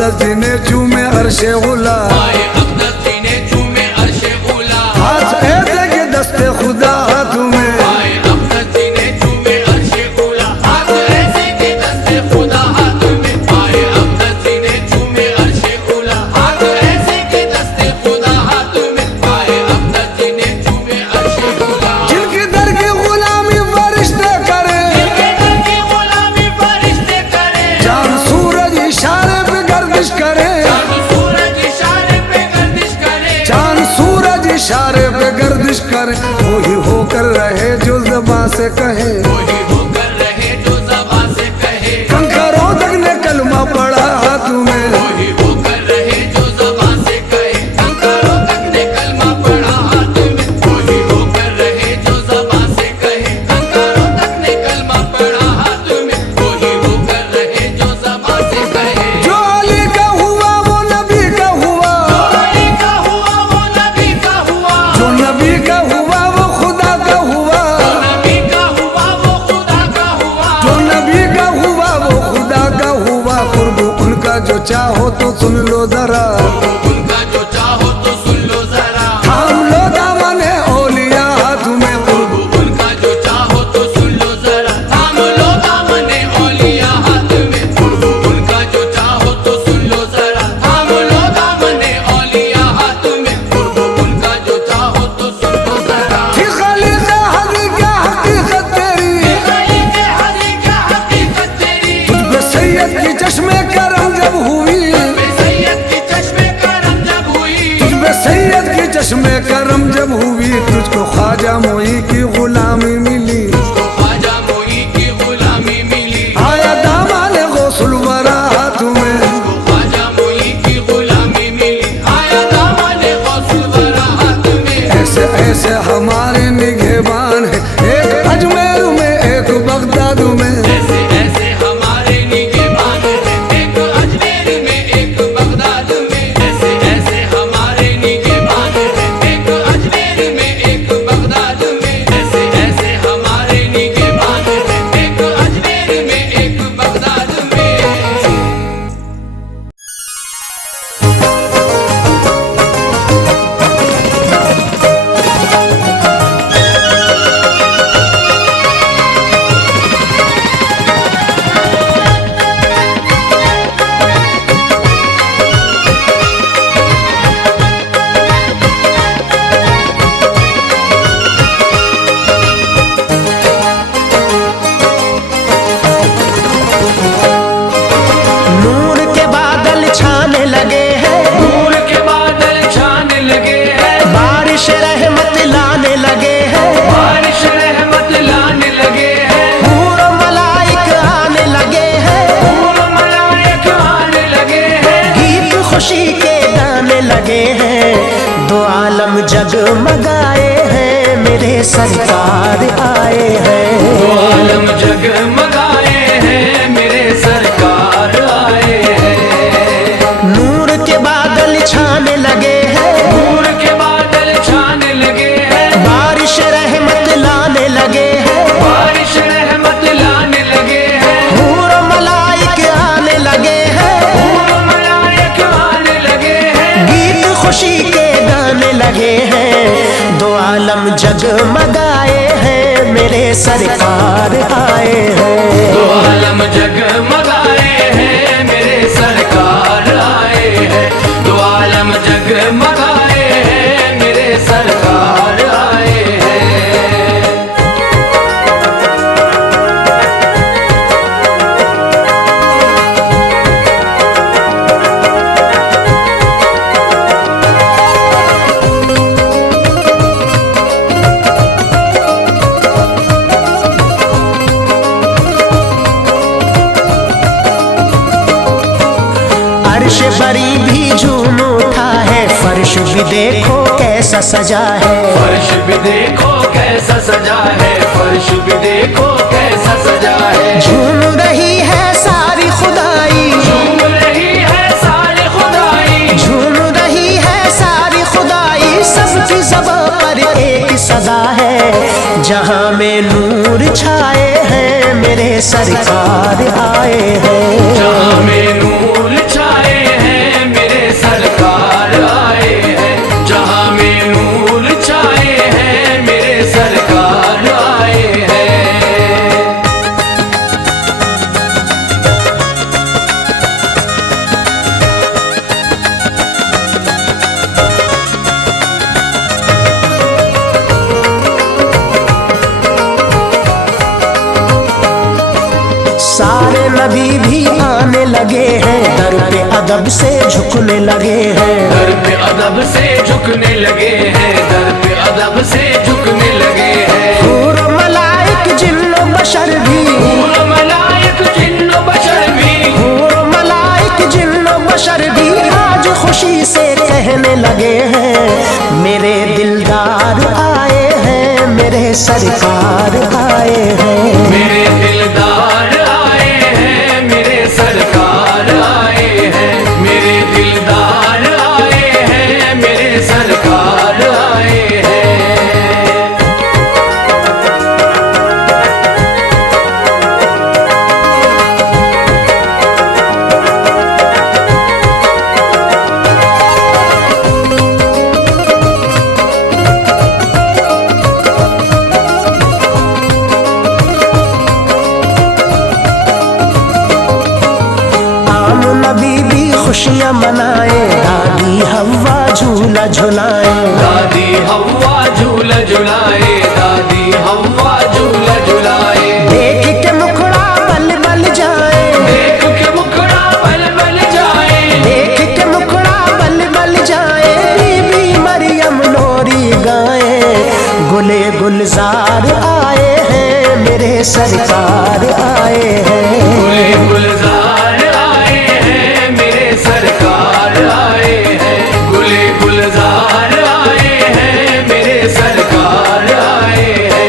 अक़दस जी ने चूमे अर्शे उला, आए अक़दस जी ने चूमे अर्शे उला, हाथ ऐसे के दस्ते खुदा हाथ में, आए अक़दस जी ने चूमे अर्शे उला, हाथ ऐसे के दस्ते खुदा हाथ में, आए अक़दस जी ने चूमे अर्शे उला, हाथ ऐसे के दस्ते खुदा हाथ में, आए अक़दस जी ने चूमे अर्शे उला। जिनकी दर की गुलामी फरिश्ते करे, जिनके दर की गुलामी फरिश्ते करे, चांद सूरज इशारे पे गर्दिश करे, चाँद सूरज इशारे पे गर्दिश करे, चांद सूरज इशारे पे गर्दिश करे, वही होकर रहे जो ज़बां से कहे, वही होकर रहे जो ज़बां से कहे, कंकरों तक ने कलमा पढ़ा हाथ में, वही होकर रहे जो ज़बां से कहे, कंकरों तक ने कलमा पढ़ा हाथ में, वही होकर रहे जो ज़बां से कहे, कंकरों तक ने कलमा पढ़ा हाथ में, वही होकर रहे जो ज़बां से कहे। जो अली का हुआ वो नबी का हुआ, अली का हुआ वो नबी का हुआ, जो नबी का हुआ वो खुदा का हुआ, नबी का हुआ वो खुदा का हुआ, जो नबी का हुआ वो खुदा का हुआ, कुर्ब उनका जो चाहो तो सुन लो जरा, उनका जो चाहो तो सुन लो जरा, थाम लो दामने औलिया हाथ में, कुर्ब उनका जो चाहो तो सुन लो जरा, थाम लो दामने औलिया हाथ में, उनका जो चाहो तो सुन लो जरा, थाम लो दामने औलिया हाथ में, उनका जो चाहो तो सुन लो जरा। थी खलीक़े हदी क्या हकीकत तेरी, खली के हदी क्या हकीकत तेरी, तुझ पे सैयद की चश्मे करम जब हुई, सैयद की चश्मे करम जब हुई, तुझ पे सैयद की चश्मे करम जब हुई, तुझको ख्वाजा मोई की गुलामी मिली, ख्वाजा मोई की गुलामी मिली, आया दामाने गौसुल वरा हाथ में, ख्वाजा मोई की गुलामी मिली, आया दामने गौसुल वरा हाथ में। ऐसे ऐसे हमारे निगहबान है, एक अजमेर में एक बगदाद में, ऐसे ऐसे हमारे निगहबान हैं, एक अजमेर में एक बगदाद में, ऐसे ऐसे हमारे निगहबान हैं, एक अजमेर में एक बगदाद में, ऐसे ऐसे हमारे निगहबान हैं, एक अजमेर में एक बगदाद में। नूर के बादल छाने लगे हैं, नूर के बादल छाने लगे हैं, बारिश रहमत लाने लगे हैं, बारिश रहमत लाने लगे हैं, हूर मलाइक आने लगे हैं, फूल मलाइक आने लगे हैं, गीत खुशी के गाने लगे हैं, दो आलम जगमगाए हैं, मेरे सरकार आए हैं, आलम जगमगाए हैं, मेरे सरकार आए हैं। नूर के बादल छाने लगे हैं, नूर के बादल छाने लगे हैं, बारिश रहमत लाने लगे हैं, बारिश रहमत लाने लगे हैं, हूर मलाइक आने लगे हैं, फूल मलाइक आने लगे हैं, गीत खुशी के गाने लगे हैं, दो आलम जगमगाए हैं, मेरे सरकार आए हैं, दो आलम जगमगाए हैं, मेरे सरकार आए हैं, दो आलम जगमगाए हैं, मेरे सरकार आए हैं। अर्श बरी भी झूम उठा है, फर्श भी देखो कैसा सजा है, फर्श भी देखो कैसा सजा है, फर्श भी देखो कैसा सजा है, झूम रही है सारी खुदाई, झूम रही है सारी खुदाई, झूम रही है सारी खुदाई, सबकी ज़बां पर एक सदा है, जहां में नूर छाए हैं, मेरे सरकार आए हैं, जहां में नूर छाए नबी भी आने लगे हैं, दर पे अदब से झुकने लगे हैं। दर पे अदब से झुकने लगे हैं, दर पे अदब से झुकने लगे हैं। हूर मलाइक जिन्नो बशर भी, हूर मलाइक जिन्नो बशर भी, हूर मलाइक जिन्नो बशर भी आज खुशी से कहने लगे हैं, मेरे दिलदार आए हैं, मेरे सरकार आए हैं। मेरे दिलदार आए हैं, मेरे सरकार आए हैं। मेरे दिलदार आए हैं, मेरे सरकार आए हैं। नबी भी खुशियाँ मनाए, दादी हवा झूला झुलाए। दादी हवा झूला झुलाए, दादी हवा झूला झुलाए। देख के मुखड़ा बल बल जाए, देख के मुखड़ा बल बल जाए, देख के मुखड़ा बल बल जाए। बीबी मरियम लोरी गाए, गुले गुलजार आए हैं, मेरे सरकार आए हैं। गुले गुलजार आए हैं, मेरे सरकार आए हैं। गुले गुलजार आए हैं, मेरे सरकार आए हैं।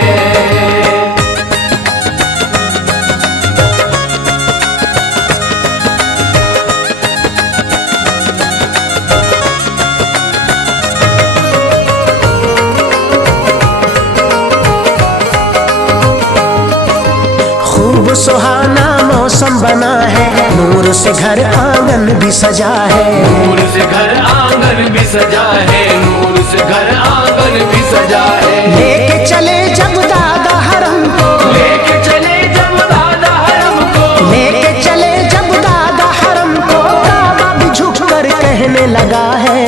खूब सुहाना मौसम बना है, नूर से घर आंगन भी सजा है। नूर से घर आंगन भी सजा है, नूर से घर आंगन भी सजा है। लेके चले जब दादा हरम को, लेके चले जब दादा हरम को, लेके चले जब दादा हरम को, काबा भी झुक कर कहने लगा है,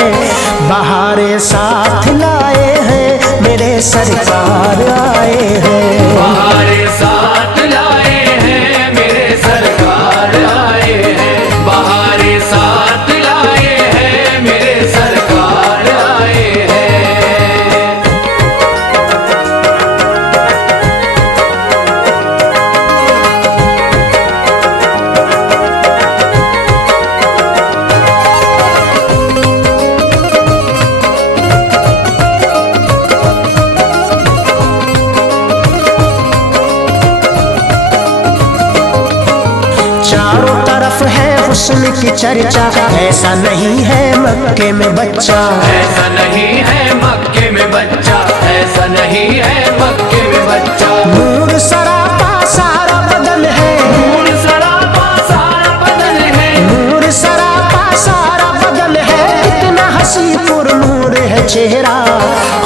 बहारे साथ लाए हैं, मेरे सरकार आए हैं। बहारे साथ लाए हैं, मेरे सरकार आए हैं। बहारे साथ लाए हैं, मेरे सरकार आए हैं। चारों तरफ है हुस्न की चर्चा, ऐसा नहीं है मक्के में बच्चा। ऐसा नहीं है मक्के में बच्चा, ऐसा नहीं है मक्के में बच्चा। नूर सरापा सारा बदन है, नूर सरापा सारा बदन है, नूर सरापा सारा बदन है। इतना हंसी पुरनूर है चेहरा,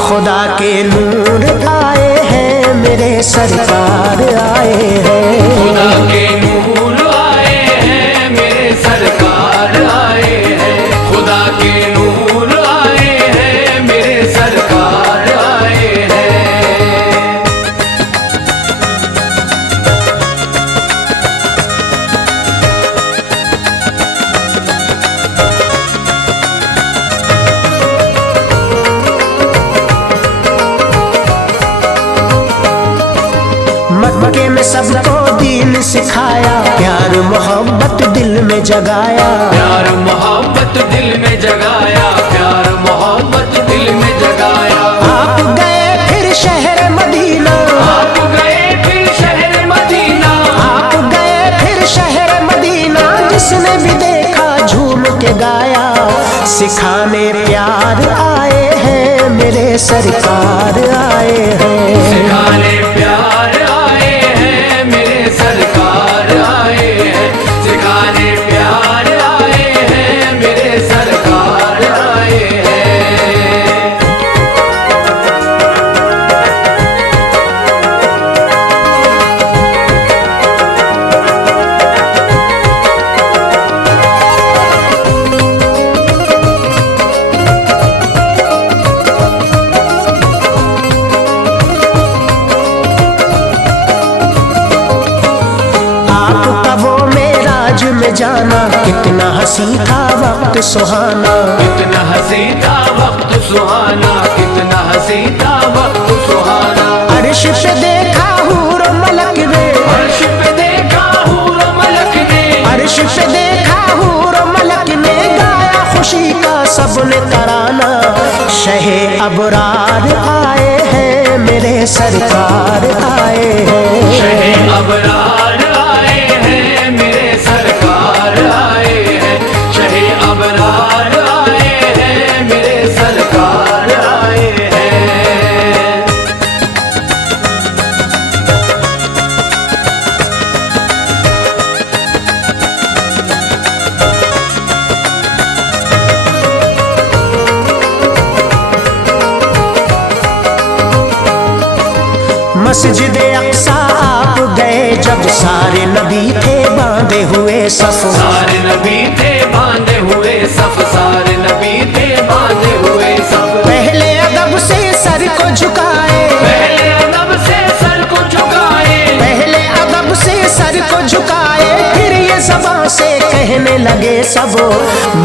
खुदा के नूर आए हैं, मेरे सरकार आए हैं। खुदा के नूर आए हैं, मेरे सरकार आए हैं। खुदा के नूर आए हैं, मेरे सरकार आए हैं। मक्के में सबको दीन सिखाया, प्यार मोहब्बत दिल में जगाया। प्यार मोहब्बत दिल में जगाया, प्यार मोहब्बत दिल में जगाया। आप गए फिर शहर मदीना, आप गए फिर शहर मदीना, आप गए फिर शहर मदीना। जिसने भी देखा झूम के गाया, सिखाने प्यार आए हैं, मेरे सरकार आए हैं। सिखाने प्यार आए हैं, मेरे सरकार आए हैं। सिखाने प्यार आए हैं, मेरे सरकार आए हैं। हसी था वक्त सुहाना, कितना हसी था वक्त सुहाना, कितना हसी था वक्त सुहाना। अर्श पे देखा हूर मलक ने, अर्श पे देखा हूर मलक ने, अर्श पे देखा हूर मलक ने, गाया खुशी का सबने तराना। शहे अबरार आए हैं मेरे सरकार आए हैं, शहे अबरार आए हैं मेरे सरकार आए हैं, शहे अबरार आए हैं मेरे सरकार आए हैं। मस्जिद अक्सा आप गए जब सारे नबी थे बांधे हुए सफ, सारे नबी थे बांधे हुए सफ, सारे नबी थे बांधे हुए सफ। पहले अदब से सर को झुकाए, पहले अदब से सर को झुकाए, पहले अदब से सर को झुकाए, फिर ये ज़बान से कहने लगे सब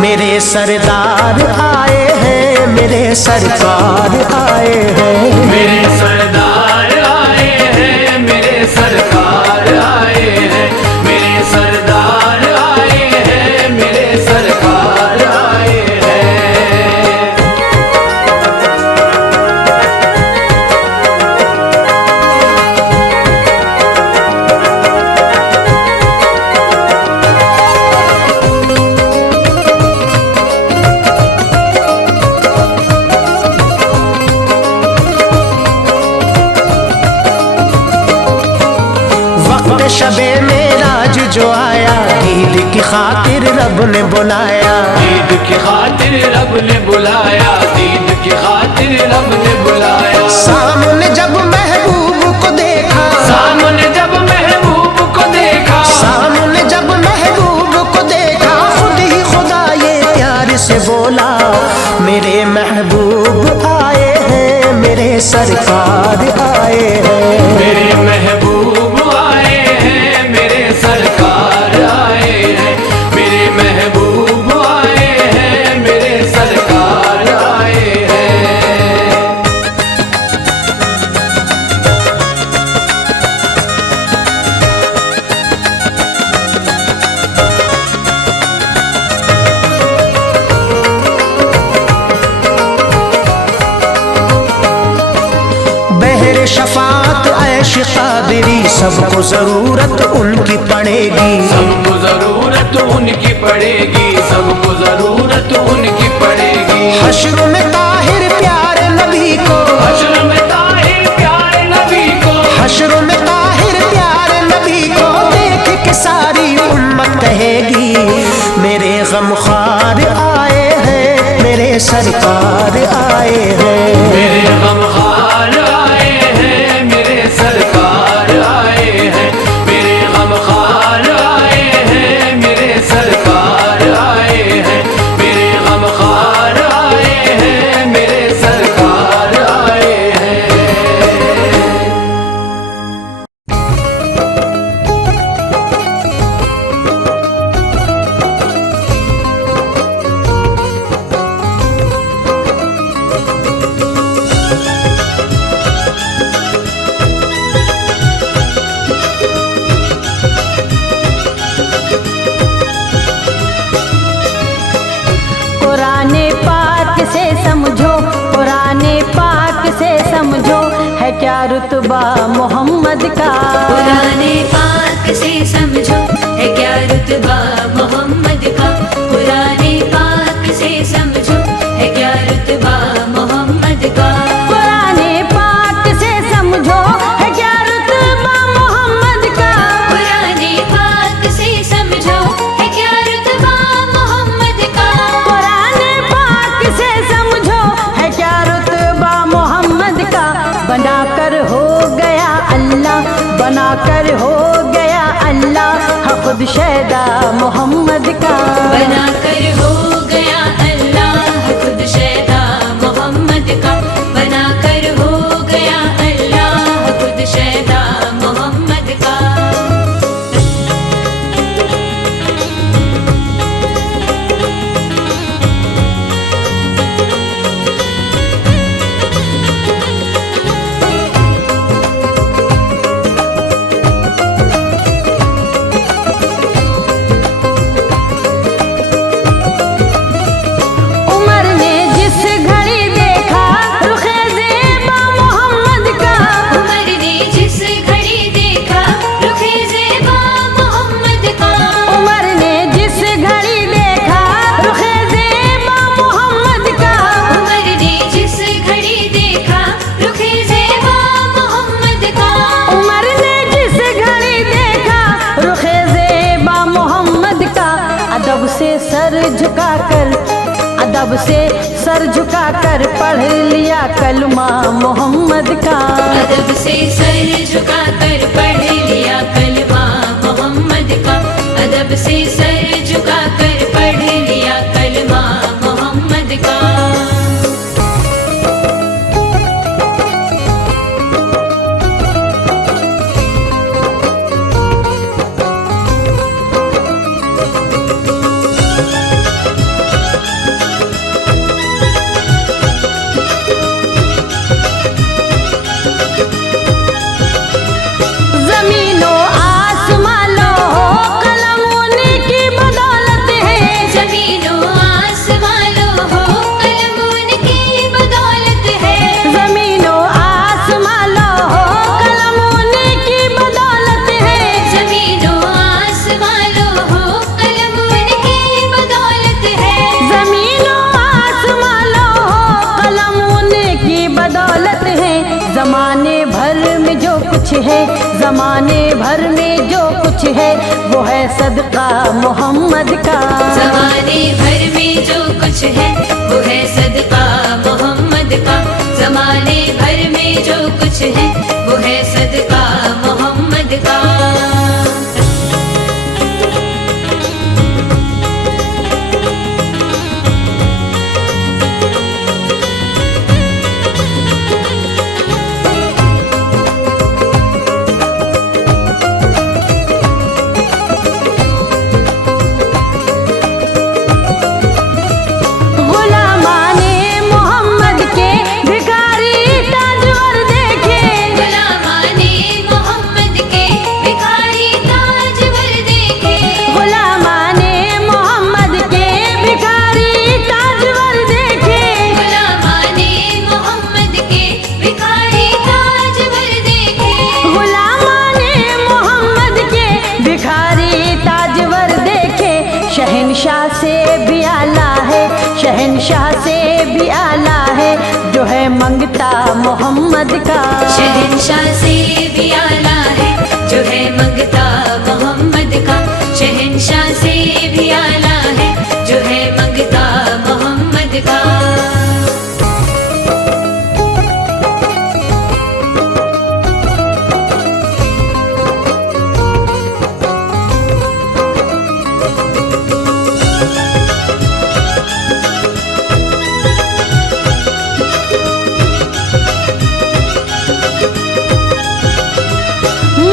मेरे सरदार आए हैं मेरे सरकार आए हैं, मेरे सरदार आए हैं मेरे सरकार आए हैं, मेरे सरदार आए हैं मेरे सरकार आए हैं। वक्त शबे मेराज जो आया, ईद की खातिर रब ने बुलाया, ईद की खातिर रब ने बुलाया, ईद की खातिर रब ने बुलाया। सामने जब महबूब को देखा, सामने जब महबूब को देखा, सामने जब महबूब को देखा, खुद ही खुदा ये प्यार से बोला मेरे महबूब आए हैं मेरे सरकार आए हैं, मेरे महबूब आए हैं मेरे सरकार आए हैं, मेरे महबूब आए हैं मेरे सरकार आए हैं। बहर शफात ऐश कादरी, सबको जरूरत उनकी पड़ेगी, सबको जरूरत उनकी पड़ेगी, सबको जरूरत उनकी पड़ेगी। हश्र में ताहिर प्यारे नबी को, हश्र में ताहिर प्यारे नबी को, हश्र में ताहिर प्यारे नबी को, देख के सारी उम्मत कहेगी मेरे गमख्वार आए हैं मेरे सरकार आए हैं, मेरे गमख्वार आए हैं मेरे सरकार आए हैं, मेरे गमख्वार आए हैं मेरे सरकार आए हैं, मेरे गमख्वार आए हैं मेरे सरकार आए हैं। कुराने पाक से समझो, कुराने पाक से समझो, है क्या रुतबा मोहम्मद का। कुराने पाक से समझो है क्या रुतबा मोहम्मद का, कुराने पाक से समझो है क्या रुतबा मोहम्मद का। कुराने पाक से समझो है क्या रुतबा मोहम्मद का। कुराने पाक से समझो है क्या रुतबा मोहम्मद का। कुराने पाक से समझो है क्या रुतबा मोहम्मद का। बनाकर हो गया अल्लाह, बनाकर हो गया अल्लाह, हाँ खुद शैदा मोहम्मद का। बनाकर हो गया अल्लाह खुद शैदा मोहम्मद का, बनाकर हो गया अल्लाह खुद शैदा मोहम्मद का। अदब से सर झुका कर पढ़ लिया कलमा मोहम्मद का। अदब से सर झुका कर पढ़ लिया कलमा मोहम्मद का। अदब से सर झुका कर पढ़ लिया कलमा मोहम्मद का। जमीनों आसमां लो कलम उन्हीं की बदौलत है। जमीनों आसमां लो हो कलम उनकी बदौलत है। जमीनों आसमां लो कलम उन्हीं की बदौलत है। जमीनों आसमां लो हो कलम उनकी बदौलत है। जमीनों आसमां लो कलम उनकी बदौलत है। जमाने भर में जो कुछ है, जमाने भर में जो कुछ है, वो है सदका मोहम्मद का। जमाने भर में जो कुछ है वो है सदका मोहम्मद का। जमाने भर में जो कुछ है वो है सदका मोहम्मद का। गुलामाने मोहम्मद के भिखारी ताजवर देखे। गुलामाने मोहम्मद के भिखारी ताजवर देखे। गुलामाने मोहम्मद के भिखारी ताजवर देखे। गुलामाने मोहम्मद के भिखारी ताजवर देखे। गुलामाने मोहम्मद के भिखारी ताजवर देखे। शहनशाह से भी आला है, शहनशाह से भी आला है, जो है मंगता मोहम्मद का। शहनशाह से भी आला है जो है मंगता मोहम्मद का। शहनशाह से भी आला है जो है मंगता मोहम्मद का।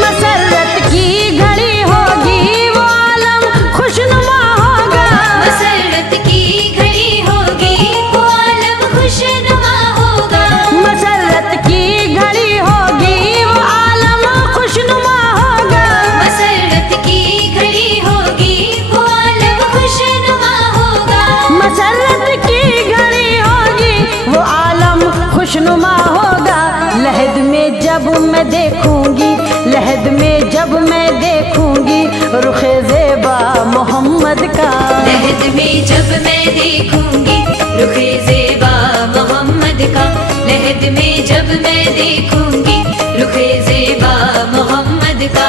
मसरत की घड़ी होगी वो आलम खुशनुमा होगा। मसरत की घड़ी होगी वो आलम खुशनुमा होगा। मसरत की घड़ी होगी वो आलम खुशनुमा होगा। मसरत की घड़ी होगी वो आलम खुशनुमा होगा। मसरत की घड़ी होगी वो आलम खुशनुमा होगा। लहद में जब मैं देखूंगी, लहद में जब मैं देखूंगी, रुखे ज़ेबा मोहम्मद का। लहद में जब मैं देखूंगी रुखे ज़ेबा मोहम्मद का। लहद में जब मैं देखूंगी रुखे ज़ेबा मोहम्मद का।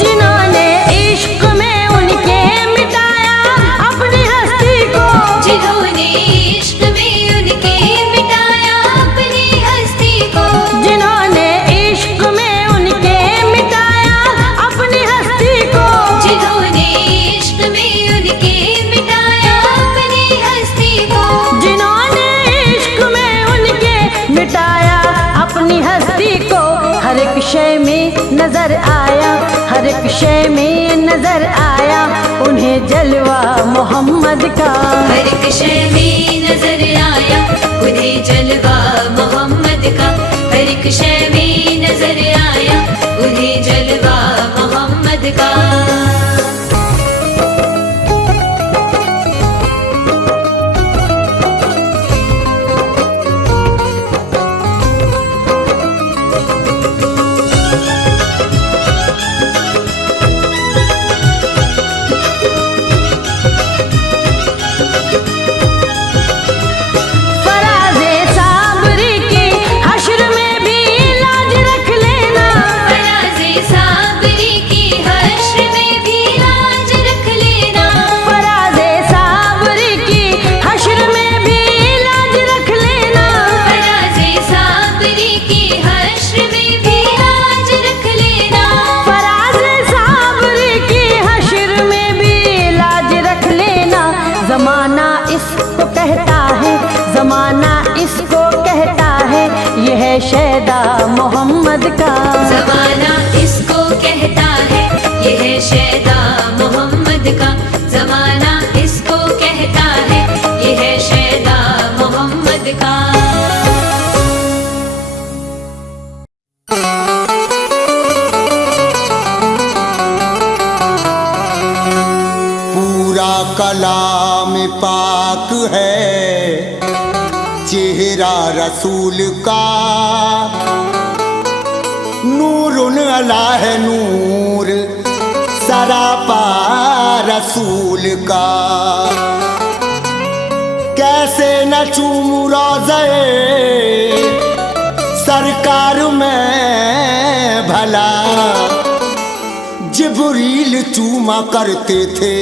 जिन्होंने इश्क में उनके मिटाया अपनी हस्ती को। जिन्होंने इश्क में उनके मिटाया अपनी हस्ती को। जिन्होंने इश्क में उनके मिटाया अपनी हस्ती को। जिन्होंने इश्क में उनके मिटाया अपनी हस्ती को। जिन्होंने इश्क में उनके मिटाया अपनी हस्ती को। हर एक शय में नजर आया, हर एक शय में नजर आया, उन्हें जलवा मोहम्मद का। हर एक शय में नजर आया उन्हें जलवा मोहम्मद का। हर एक शय में नजर आया उन्हें जलवा मोहम्मद का। शैदा मोहम्मद का। ज़माना इसको कहता है ये है शैदा मोहम्मद का। ज़माना इसको कहता है ये है शैदा मोहम्मद का। पूरा कलाम पाक है चेहरा रसूल का। नूरुन अला है नूर सरापा रसूल का। कैसे न चूमूं रोज़े सरकार में भला, जिब्रील चूमा करते थे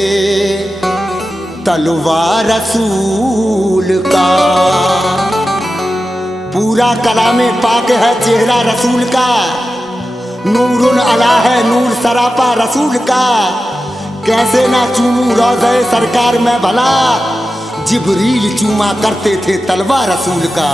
तलवार रसूल का। पूरा कलामे पाक है चेहरा रसूल का। नूरुन अला है नूर सरापा रसूल का। कैसे ना चूमूं रोज़े सरकार में भला, जिब्रील चूमा करते थे तलवार रसूल का।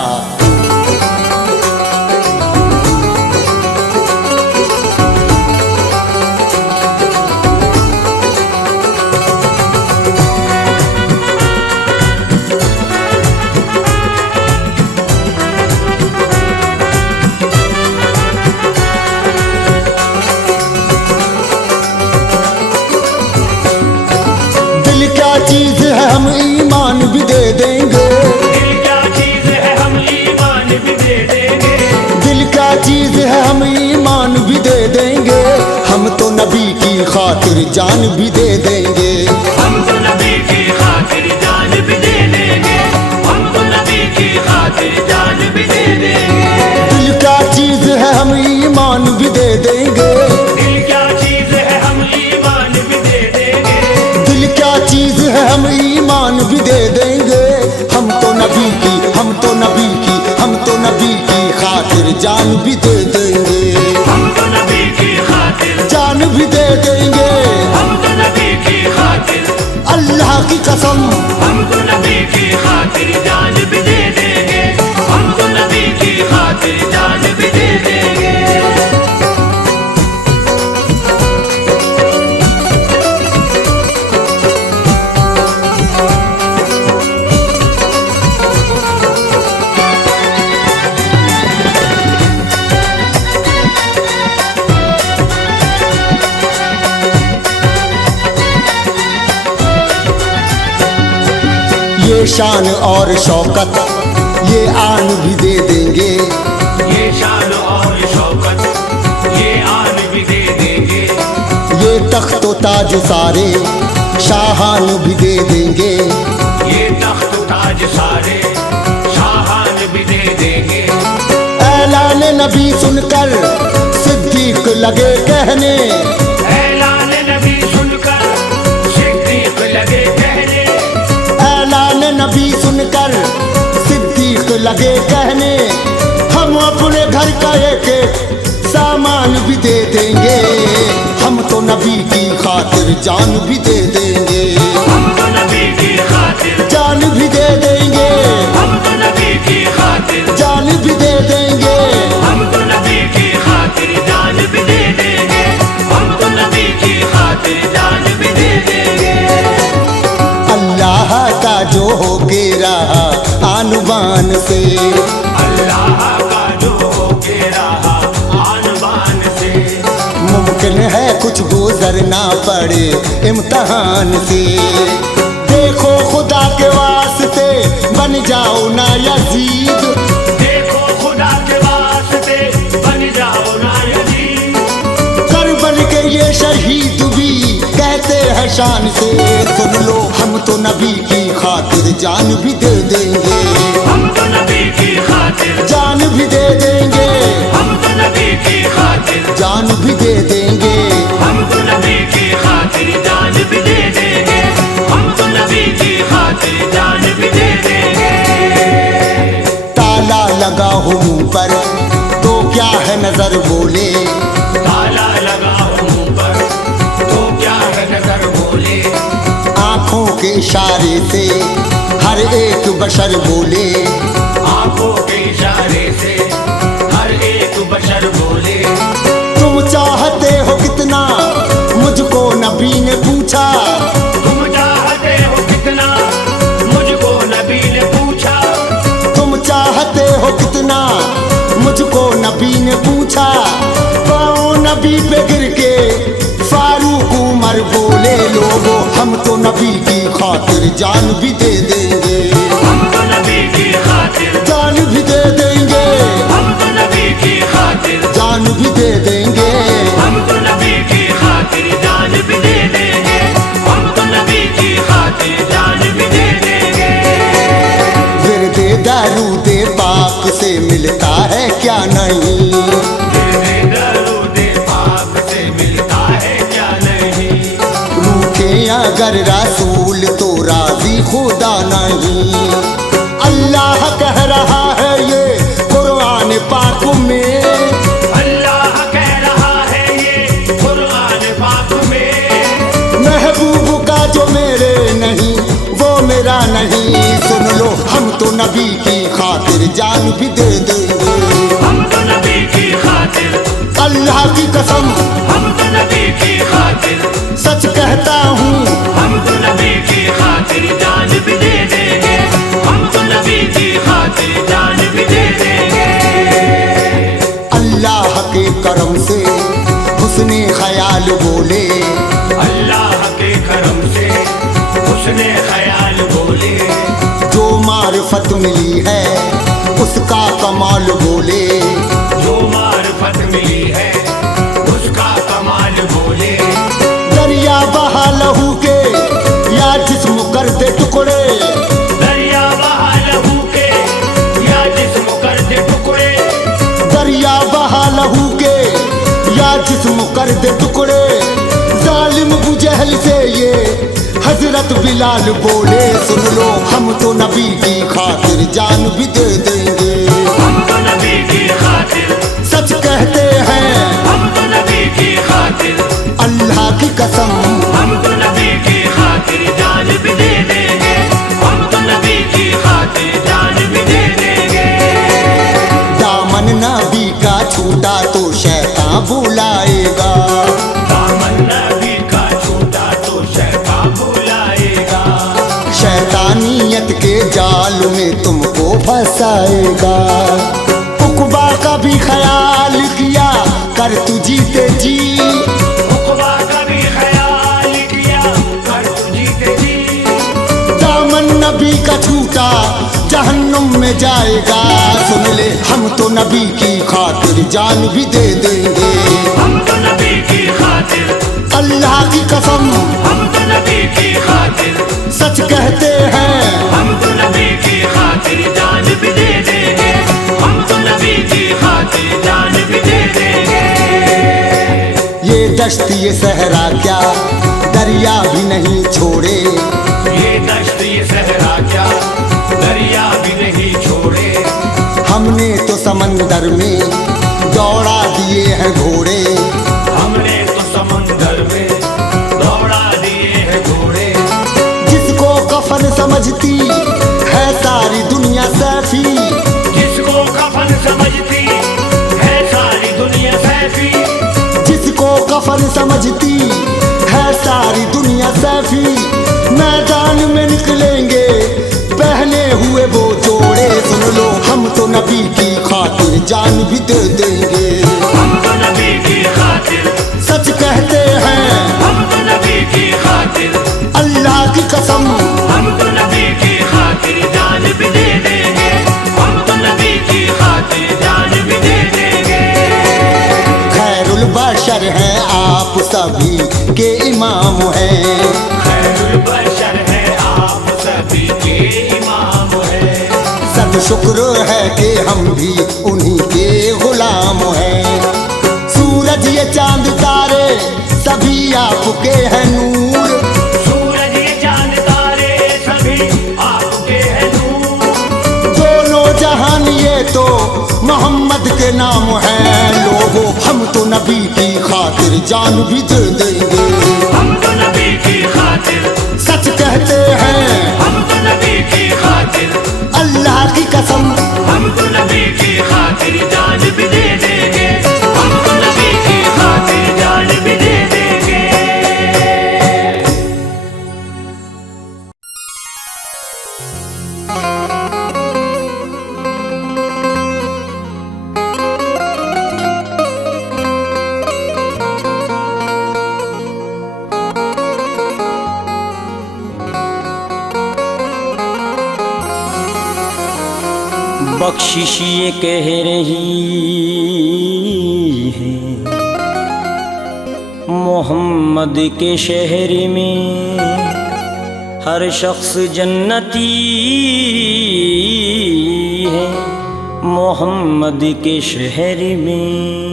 चीज है हम ईमान भी दे देंगे। दिल क्या चीज है हम ईमान भी दे देंगे। दिल क्या चीज है हम ईमान भी दे देंगे। हम तो नबी की खातिर जान भी दे देंगे। हम तो नबी की खातिर जान भी दे देंगे। हम तो नबी की खातिर जान भी दे देंगे। दिल क्या चीज है हम ईमान भी दे देंगे। दिल क्या चीज है हम ईमान भी दे देंगे। दिल क्या चीज है हम ईमान भी दे देंगे। हम तो नबी की, हम तो नबी की, हम तो नबी की खातिर जान भी दे देंगे। हम तो नबी की खातिर जान भी दे देंगे। हम तो नबी की खातिर अल्लाह की कसम हम तो नबी की खातिर जान भी दे देंगे। हम तो नबी की खातिर जान भी दे देंगे। ये शान और शौकत ये आन भी दे देंगे। ये शान और शौकत ये आन भी दे देंगे। ये तख्त ताज सारे शाहान भी दे देंगे। ये तख्त ताज सारे शाहान भी दे देंगे। ऐलान नबी सुनकर सिद्दीक लगे कहने। ऐलान नबी सुनकर सिद्दीक लगे कहने। ऐलान नबी सुनकर सिद्दीक लगे कहने। हम अपने घर का एक सामान भी दे देंगे। हम तो नबी की खातिर जान भी दे देंगे। हम तो नबी की खातिर जान भी दे देंगे। हम तो नबी की खातिर जान भी दे देंगे। हम तो नबी की खातिर जान भी दे देंगे। हम तो नबी की खातिर जान भी दे देंगे। अल्लाह का जो होके रहा आन बान से। अल्लाह का जो होके रहा आन बान से। मुमकिन है कुछ गुजरना पड़े इम्तिहान से। देखो खुदा के वास्ते बन जाओ ना यजीद। देखो खुदा के वास्ते बन जाओ ना यजीद। करबल के ये शहीद भी कहते हैं शान से। सुन लो हम तो नबी की खातिर जान भी दे देंगे। हम तो नबी की खातिर जान भी दे देंगे। हम तो नबी की खातिर जान भी दे देंगे। हम तो नबी की खातिर जान भी दे देंगे। हम तो नबी की खातिर जान भी दे देंगे। ताला लगा हो मुंह पर तो क्या है नजर बोले। ताला लगा हो मुंह पर तो क्या है नजर बोले। आंखों के इशारे से हर एक बशर बोले। आंखों के इशारे से हर नबी ने पूछा। पाँव नबी पे गिर के फारूक उमर बोले, लोगों हम तो नबी की खातिर जान भी दे देंगे, हम तो नबी की खातिर जान भी दे देंगे, हम तो नबी की खातिर जान भी दे देंगे, हम तो नबी की खातिर जान भी दे देंगे, हम तो नबी की खातिर जान भी दे देंगे। विरदे दरूदे पाक से मिलता है क्या नहीं, तेरे दरूदे पाक से मिलता है क्या नहीं, रूठे अगर रसूल तो राजी खुदा नहीं। अल्लाह कह रहा है ये कुरान पाक में, अल्लाह कह रहा है ये कुरान पाक में, महबूब का जो मेरे नहीं वो मेरा नहीं। सुन लो हम तो नबी की खातिर जान भी दे देंगे, हम तो नबी की खातिर अल्लाह की कसम हम तो नबी की खातिर सच कहता हूँ, हम तो नबी की खातिर जान भी दे देंगे, हम तो नबी की खातिर जान भी दे देंगे। अल्लाह के करम से हुस्ने ख्याल बोले, अल्लाह के करम से उसने ख्याल बोले, जो मार्फत मिली है उसका कमाल बोले, जो मार्फत मिली है उसका कमाल बोले, दरिया बहा लहू के या जिस्म कर दे टुकड़े, दरिया बहा लहू के या जिस्म कर दे टुकड़े, दरिया बहा लहू के या जिस्म कर दे टुकड़े। जालिम अबू जहल से ये हजरत बिलाल बोले, सुन लो हम तो नबी की खातिर जान भी दे देंगे, हम तो नबी की खातिर सच कहते हैं, हम तो नबी की खातिर अल्लाह की कसम हम तो नबी की खातिर जान भी दे देंगे, हम तो नबी की खातिर जान भी दे देंगे। दामन नबी का छूटा तो शैतान बुलाएगा, दामन नबी का छूटा तो शैतान बुलाएगा, शैतानियत के जाल में तुमको फंसाएगा। उकबा का भी ख्याल किया कर तू जीते जी, उकबा का भी ख्याल किया कर तू जीते जी, दामन नबी का छूटा जहन्नुम में जाएगा। सुन ले हम तो नबी की खातिर जान भी दे देंगे, हम तो नबी की खातिर अल्लाह की कसम हम तो नबी की खातिर सच कहते हैं, हम तो नबी की खातिर जान भी दे देंगे, हम तो नबी की खातिर जान भी दे देंगे। ये दश्त ये सहरा क्या दरिया भी नहीं छोड़े, ये दश्त ये सहरा क्या दरिया भी नहीं छोड़े, हमने तो समंदर में दौड़ा दिए हैं घोड़े, हमने तो समंदर में दौड़ा दिए हैं घोड़े, जिसको कफन समझती है सारी दुनिया सैफी, जिसको कफन समझती है सारी दुनिया सैफी, जिसको कफन समझती है सारी दुनिया सैफी। मैदान में निकलेंगे पहने हुए वो जोड़े, सुन लो हम तो नबी की खातिर जान भी दे देंगे, हम तो नबी की खातिर सच कहते हैं, हम तो नबी की खातिर अल्लाह की कसम हम तो नबी की खातिर जान भी दे देंगे, हम तो नबी की खातिर जान भी दे देंगे। खैरुल बशर हैं आप सभी के इमाम हैं, खैरुल बशर है आप सभी के इमाम है, सद शुक्र है कि हम भी उन्हीं के गुलाम हैं। सूरज ये चांद तारे सभी आपके हैं नूर, सूरज ये चांद तारे सभी आपके हैं नूर, दोनों जहान ये तो मोहम्मद के नाम हैं। लोगों हम तो नबी की खातिर जान भी दे देंगे, हम तो नबी की खातिर सच कहते हैं, हम तो नबी की खातिर अल्लाह की कसम हम तो नबी की खातिर जान भी दे देंगे, हम तो नबी की खातिर जान भी दे देंगे। बख्शिश ये कह रही है मोहम्मद के शहर में हर शख्स जन्नती है मोहम्मद के शहर में।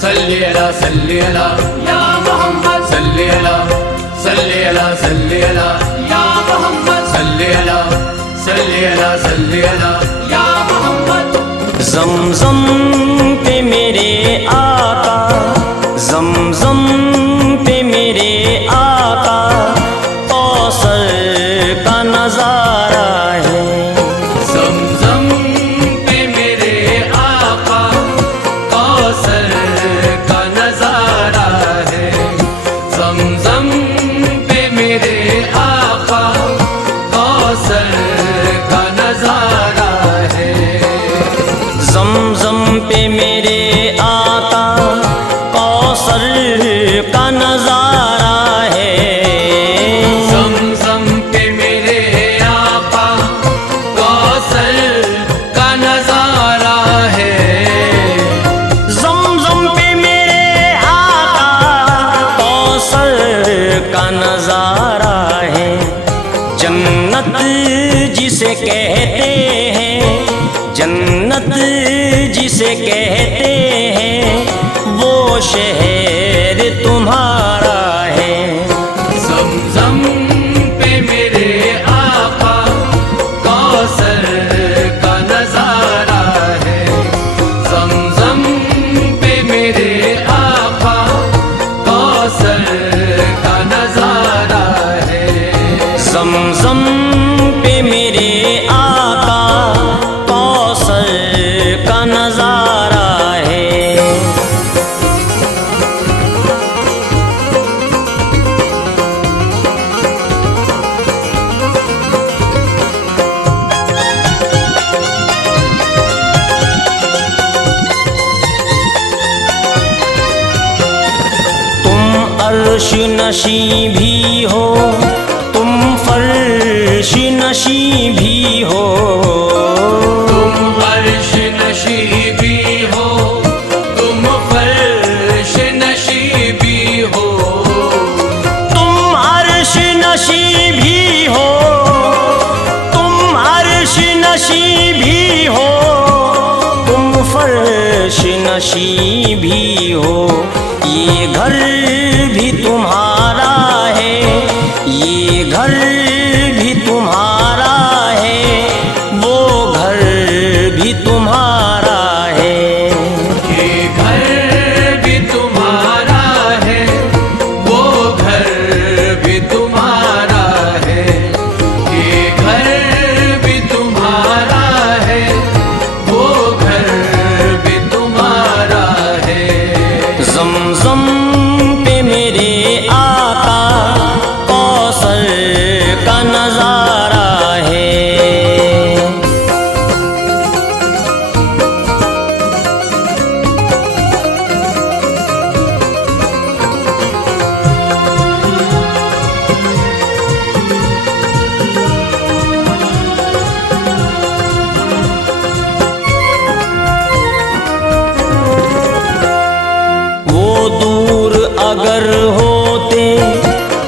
सल्ली अला सल्ली अला या मोहम्मद सल्ली अला सल्ली अला सल्ली अला या मोहम्मद सल्ली अला सल्ली अला सल्ली अला या मोहम्मद। ज़मज़म पे मेरे आका, ज़मज़म पे मेरे आका कौसर का नज़ारा है। ज़मज़म पे मेरे आका कौसर का नज़ारा है। ज़मज़म पे मेरे आका कौसर का नज़ारा है। ज़मज़म पे मेरे आका कौसर का नज़ारा है। ज़मज़म पे मेरे आका कौसर का नज़ारा है। ज़मज़म पे मेरे आका कौसर का नज़ारा है। जन्नत जिसे कहते हैं, जन्नत जिसे कहते हैं वो शहर तुम्हारा है। ज़मज़म पे मेरे आका कौसर का नज़ारा है। ज़मज़म पे मेरे आका कौसर का नज़ारा है। ज़मज़म पे मेरे आका कौसर का नज़ारा है। तुम अर्श नशी भी हो, तुम फर्श नशी भी हो। तुम अर्श नशी भी हो, तुम फर्श नशी भी हो। तुम अर्श नशी भी हो, तुम अर्श नशी भी हो, तुम फर्श नशी भी हो। ये घर भी तुम्हारा है, ये घर भी तुम्हारा है, वो घर भी तुम्हारा है। ये घर भी तुम्हारा है, वो घर भी तुम्हारा है। ये घर भी तुम्हारा है, वो घर भी तुम्हारा है। ज़मज़म पे मेरे आका कौसर का नज़ारा है। वो दूर अगर होते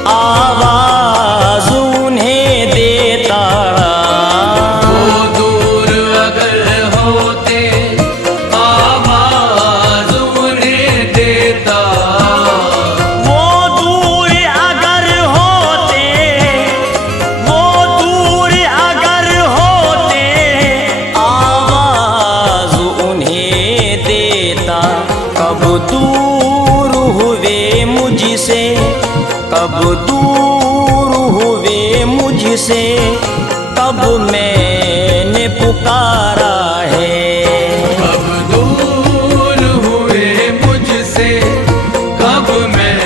आवाज़ उन्हें देता। वो दूर अगर होते आवाज़ उन्हें देता। वो दूर अगर होते, वो दूर अगर होते आवाज़ उन्हें देता। कब दूर हुए मुझसे, कब दूर हुए मुझसे, कब मैंने पुकारा है। कब दूर हुए मुझसे, कब मैं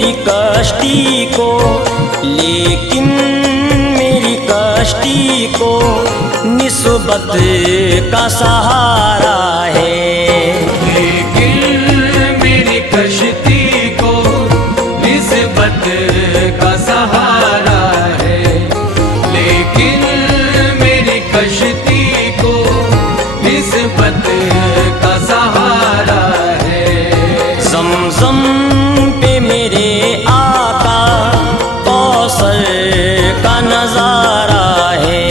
मेरी कश्ती को, लेकिन मेरी कश्ती को निस्बत का सहारा है। लेकिन मेरी कश्ती को निस्बत का सहारा है, लेकिन मेरी कश्ती को निस्बत का सहारा है। ज़मज़म पे मेरे आका कौसर का नजारा है।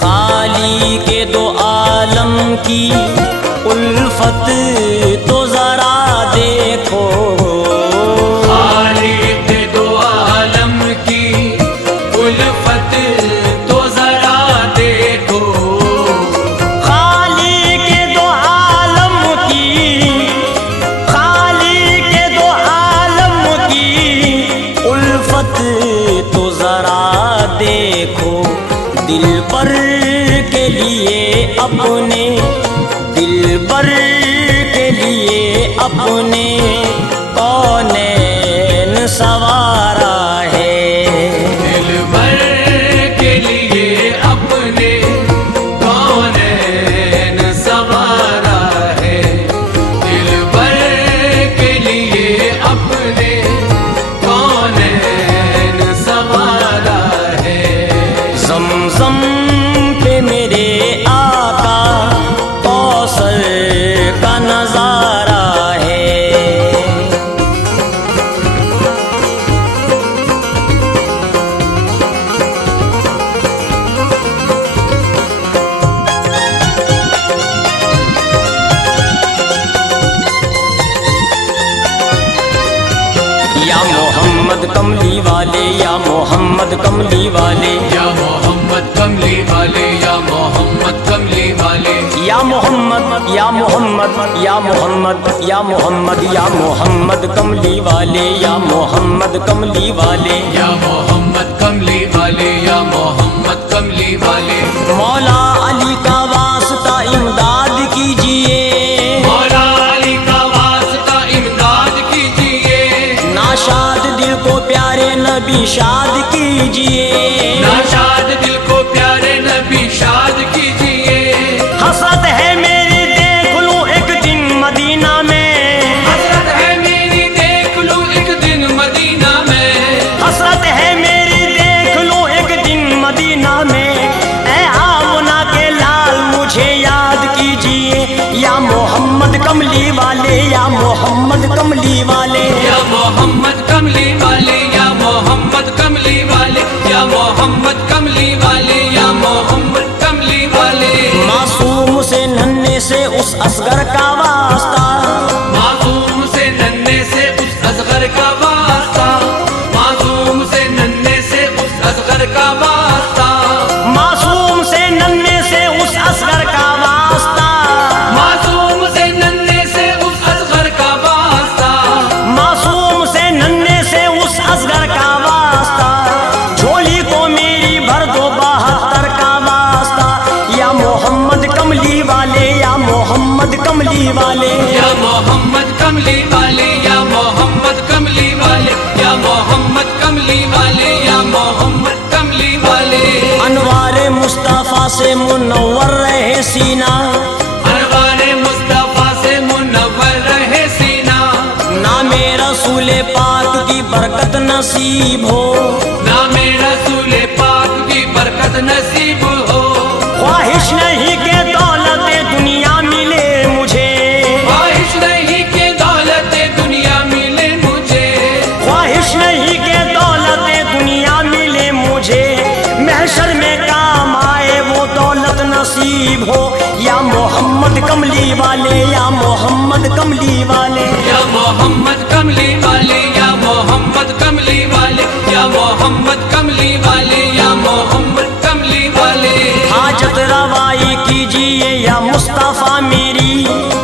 खाली के दो आलम की उल्फत तो जरा देखो, खालिक दो आलम की उल्फत तो जरा देखो। खाली के दो आलम की, खाली के दो आलम की उल्फत तो जरा देखो। दिल पर के लिए अपने, दिल पर के लिए अपने कौनैन सवारा है। दिल भर के लिए अपने कौनैन सवारा है, दिल भर के लिए अपने कौनैन सवारा है। ज़मज़म पे मेरे आका कौसर का नजारा है। या मोहम्मद कमली वाले, या मोहम्मद कमली वाले, या मोहम्मद कमली वाले, या मोहम्मद कमली वाले, या मोहम्मद, या मोहम्मद, या मोहम्मद, या मोहम्मद, या मोहम्मद कमली वाले, या मोहम्मद कमली वाले, या मोहम्मद कमली वाले, या मोहम्मद कमली वाले। मौला अली का वास्ता इमदाद कीजिए, मौला अली का वास्ता इमदाद कीजिए, नाशाद दिल को प्यारे नबी शाद कीजिए, नाशाद दिल को प्यारे नबी शाद कीजिए। हसरत है मेरी देख लूं एक दिन मदीना में, हसरत है मेरी देख लूं एक दिन मदीना में, हसरत है मेरी देख लूं एक दिन मदीना में। ऐ आमना के लाल मुझे याद कीजिए, या मोहम्मद कमली वाले, या मोहम्मद कमली वाले, या मोहम्मद कमली वाले, या मोहम्मद कमली वाले, या मोहम्मद कमली वाले, या मोहम्मद कमली वाले। मासूम से नन्हे से उस असगर का वास्ता, मासूम से नन्हे से उस असगर का वास्ता, मासूम से नन्हे से उस असगर का वास्ता, मासूम से नन्हे से उस असगर का वास्ता, मासूम से नन्हे से उस असगर का वास्ता, मासूम से नन्हे से उस असगर का वास्ता। झोली को मेरी भर दो 72 का वास्ता, या मोहम्मद कमली वाले, या मोहम्मद कमली वाले, या मोहम्मद कमली वाले, या मोहम्मद कमली वाले, या मोहम्मद कमली वाले, या मोहम्मद कमली वाले। अनवारे मुस्तफा से मुनव्वर रहे सीना, अनवारे मुस्तफा से मुनव्वर रहे सीना, नामे रसूल पाक की बरकत नसीब हो, नामे रसूल पाक की बरकत नसीब हो। ख्वाहिश नहीं के दौलत दुनिया मिले मुझे, ख्वाहिश नहीं के दौलत दुनिया मिले मुझे, ख्वाहिश नहीं के दौलत दुनिया मिले मुझे। महशर में काम आए वो दौलत नसीब हो, या मोहम्मद कमली वाले, या मोहम्मद कमली वाले, या मोहम्मद कमली वाले, या मोहम्मद कमली वाले, या मोहम्मद कमली वाले, या मोहम्मद कमली वाले। हाजत रवाई की कीजिए या मुस्तफ़ा मेरी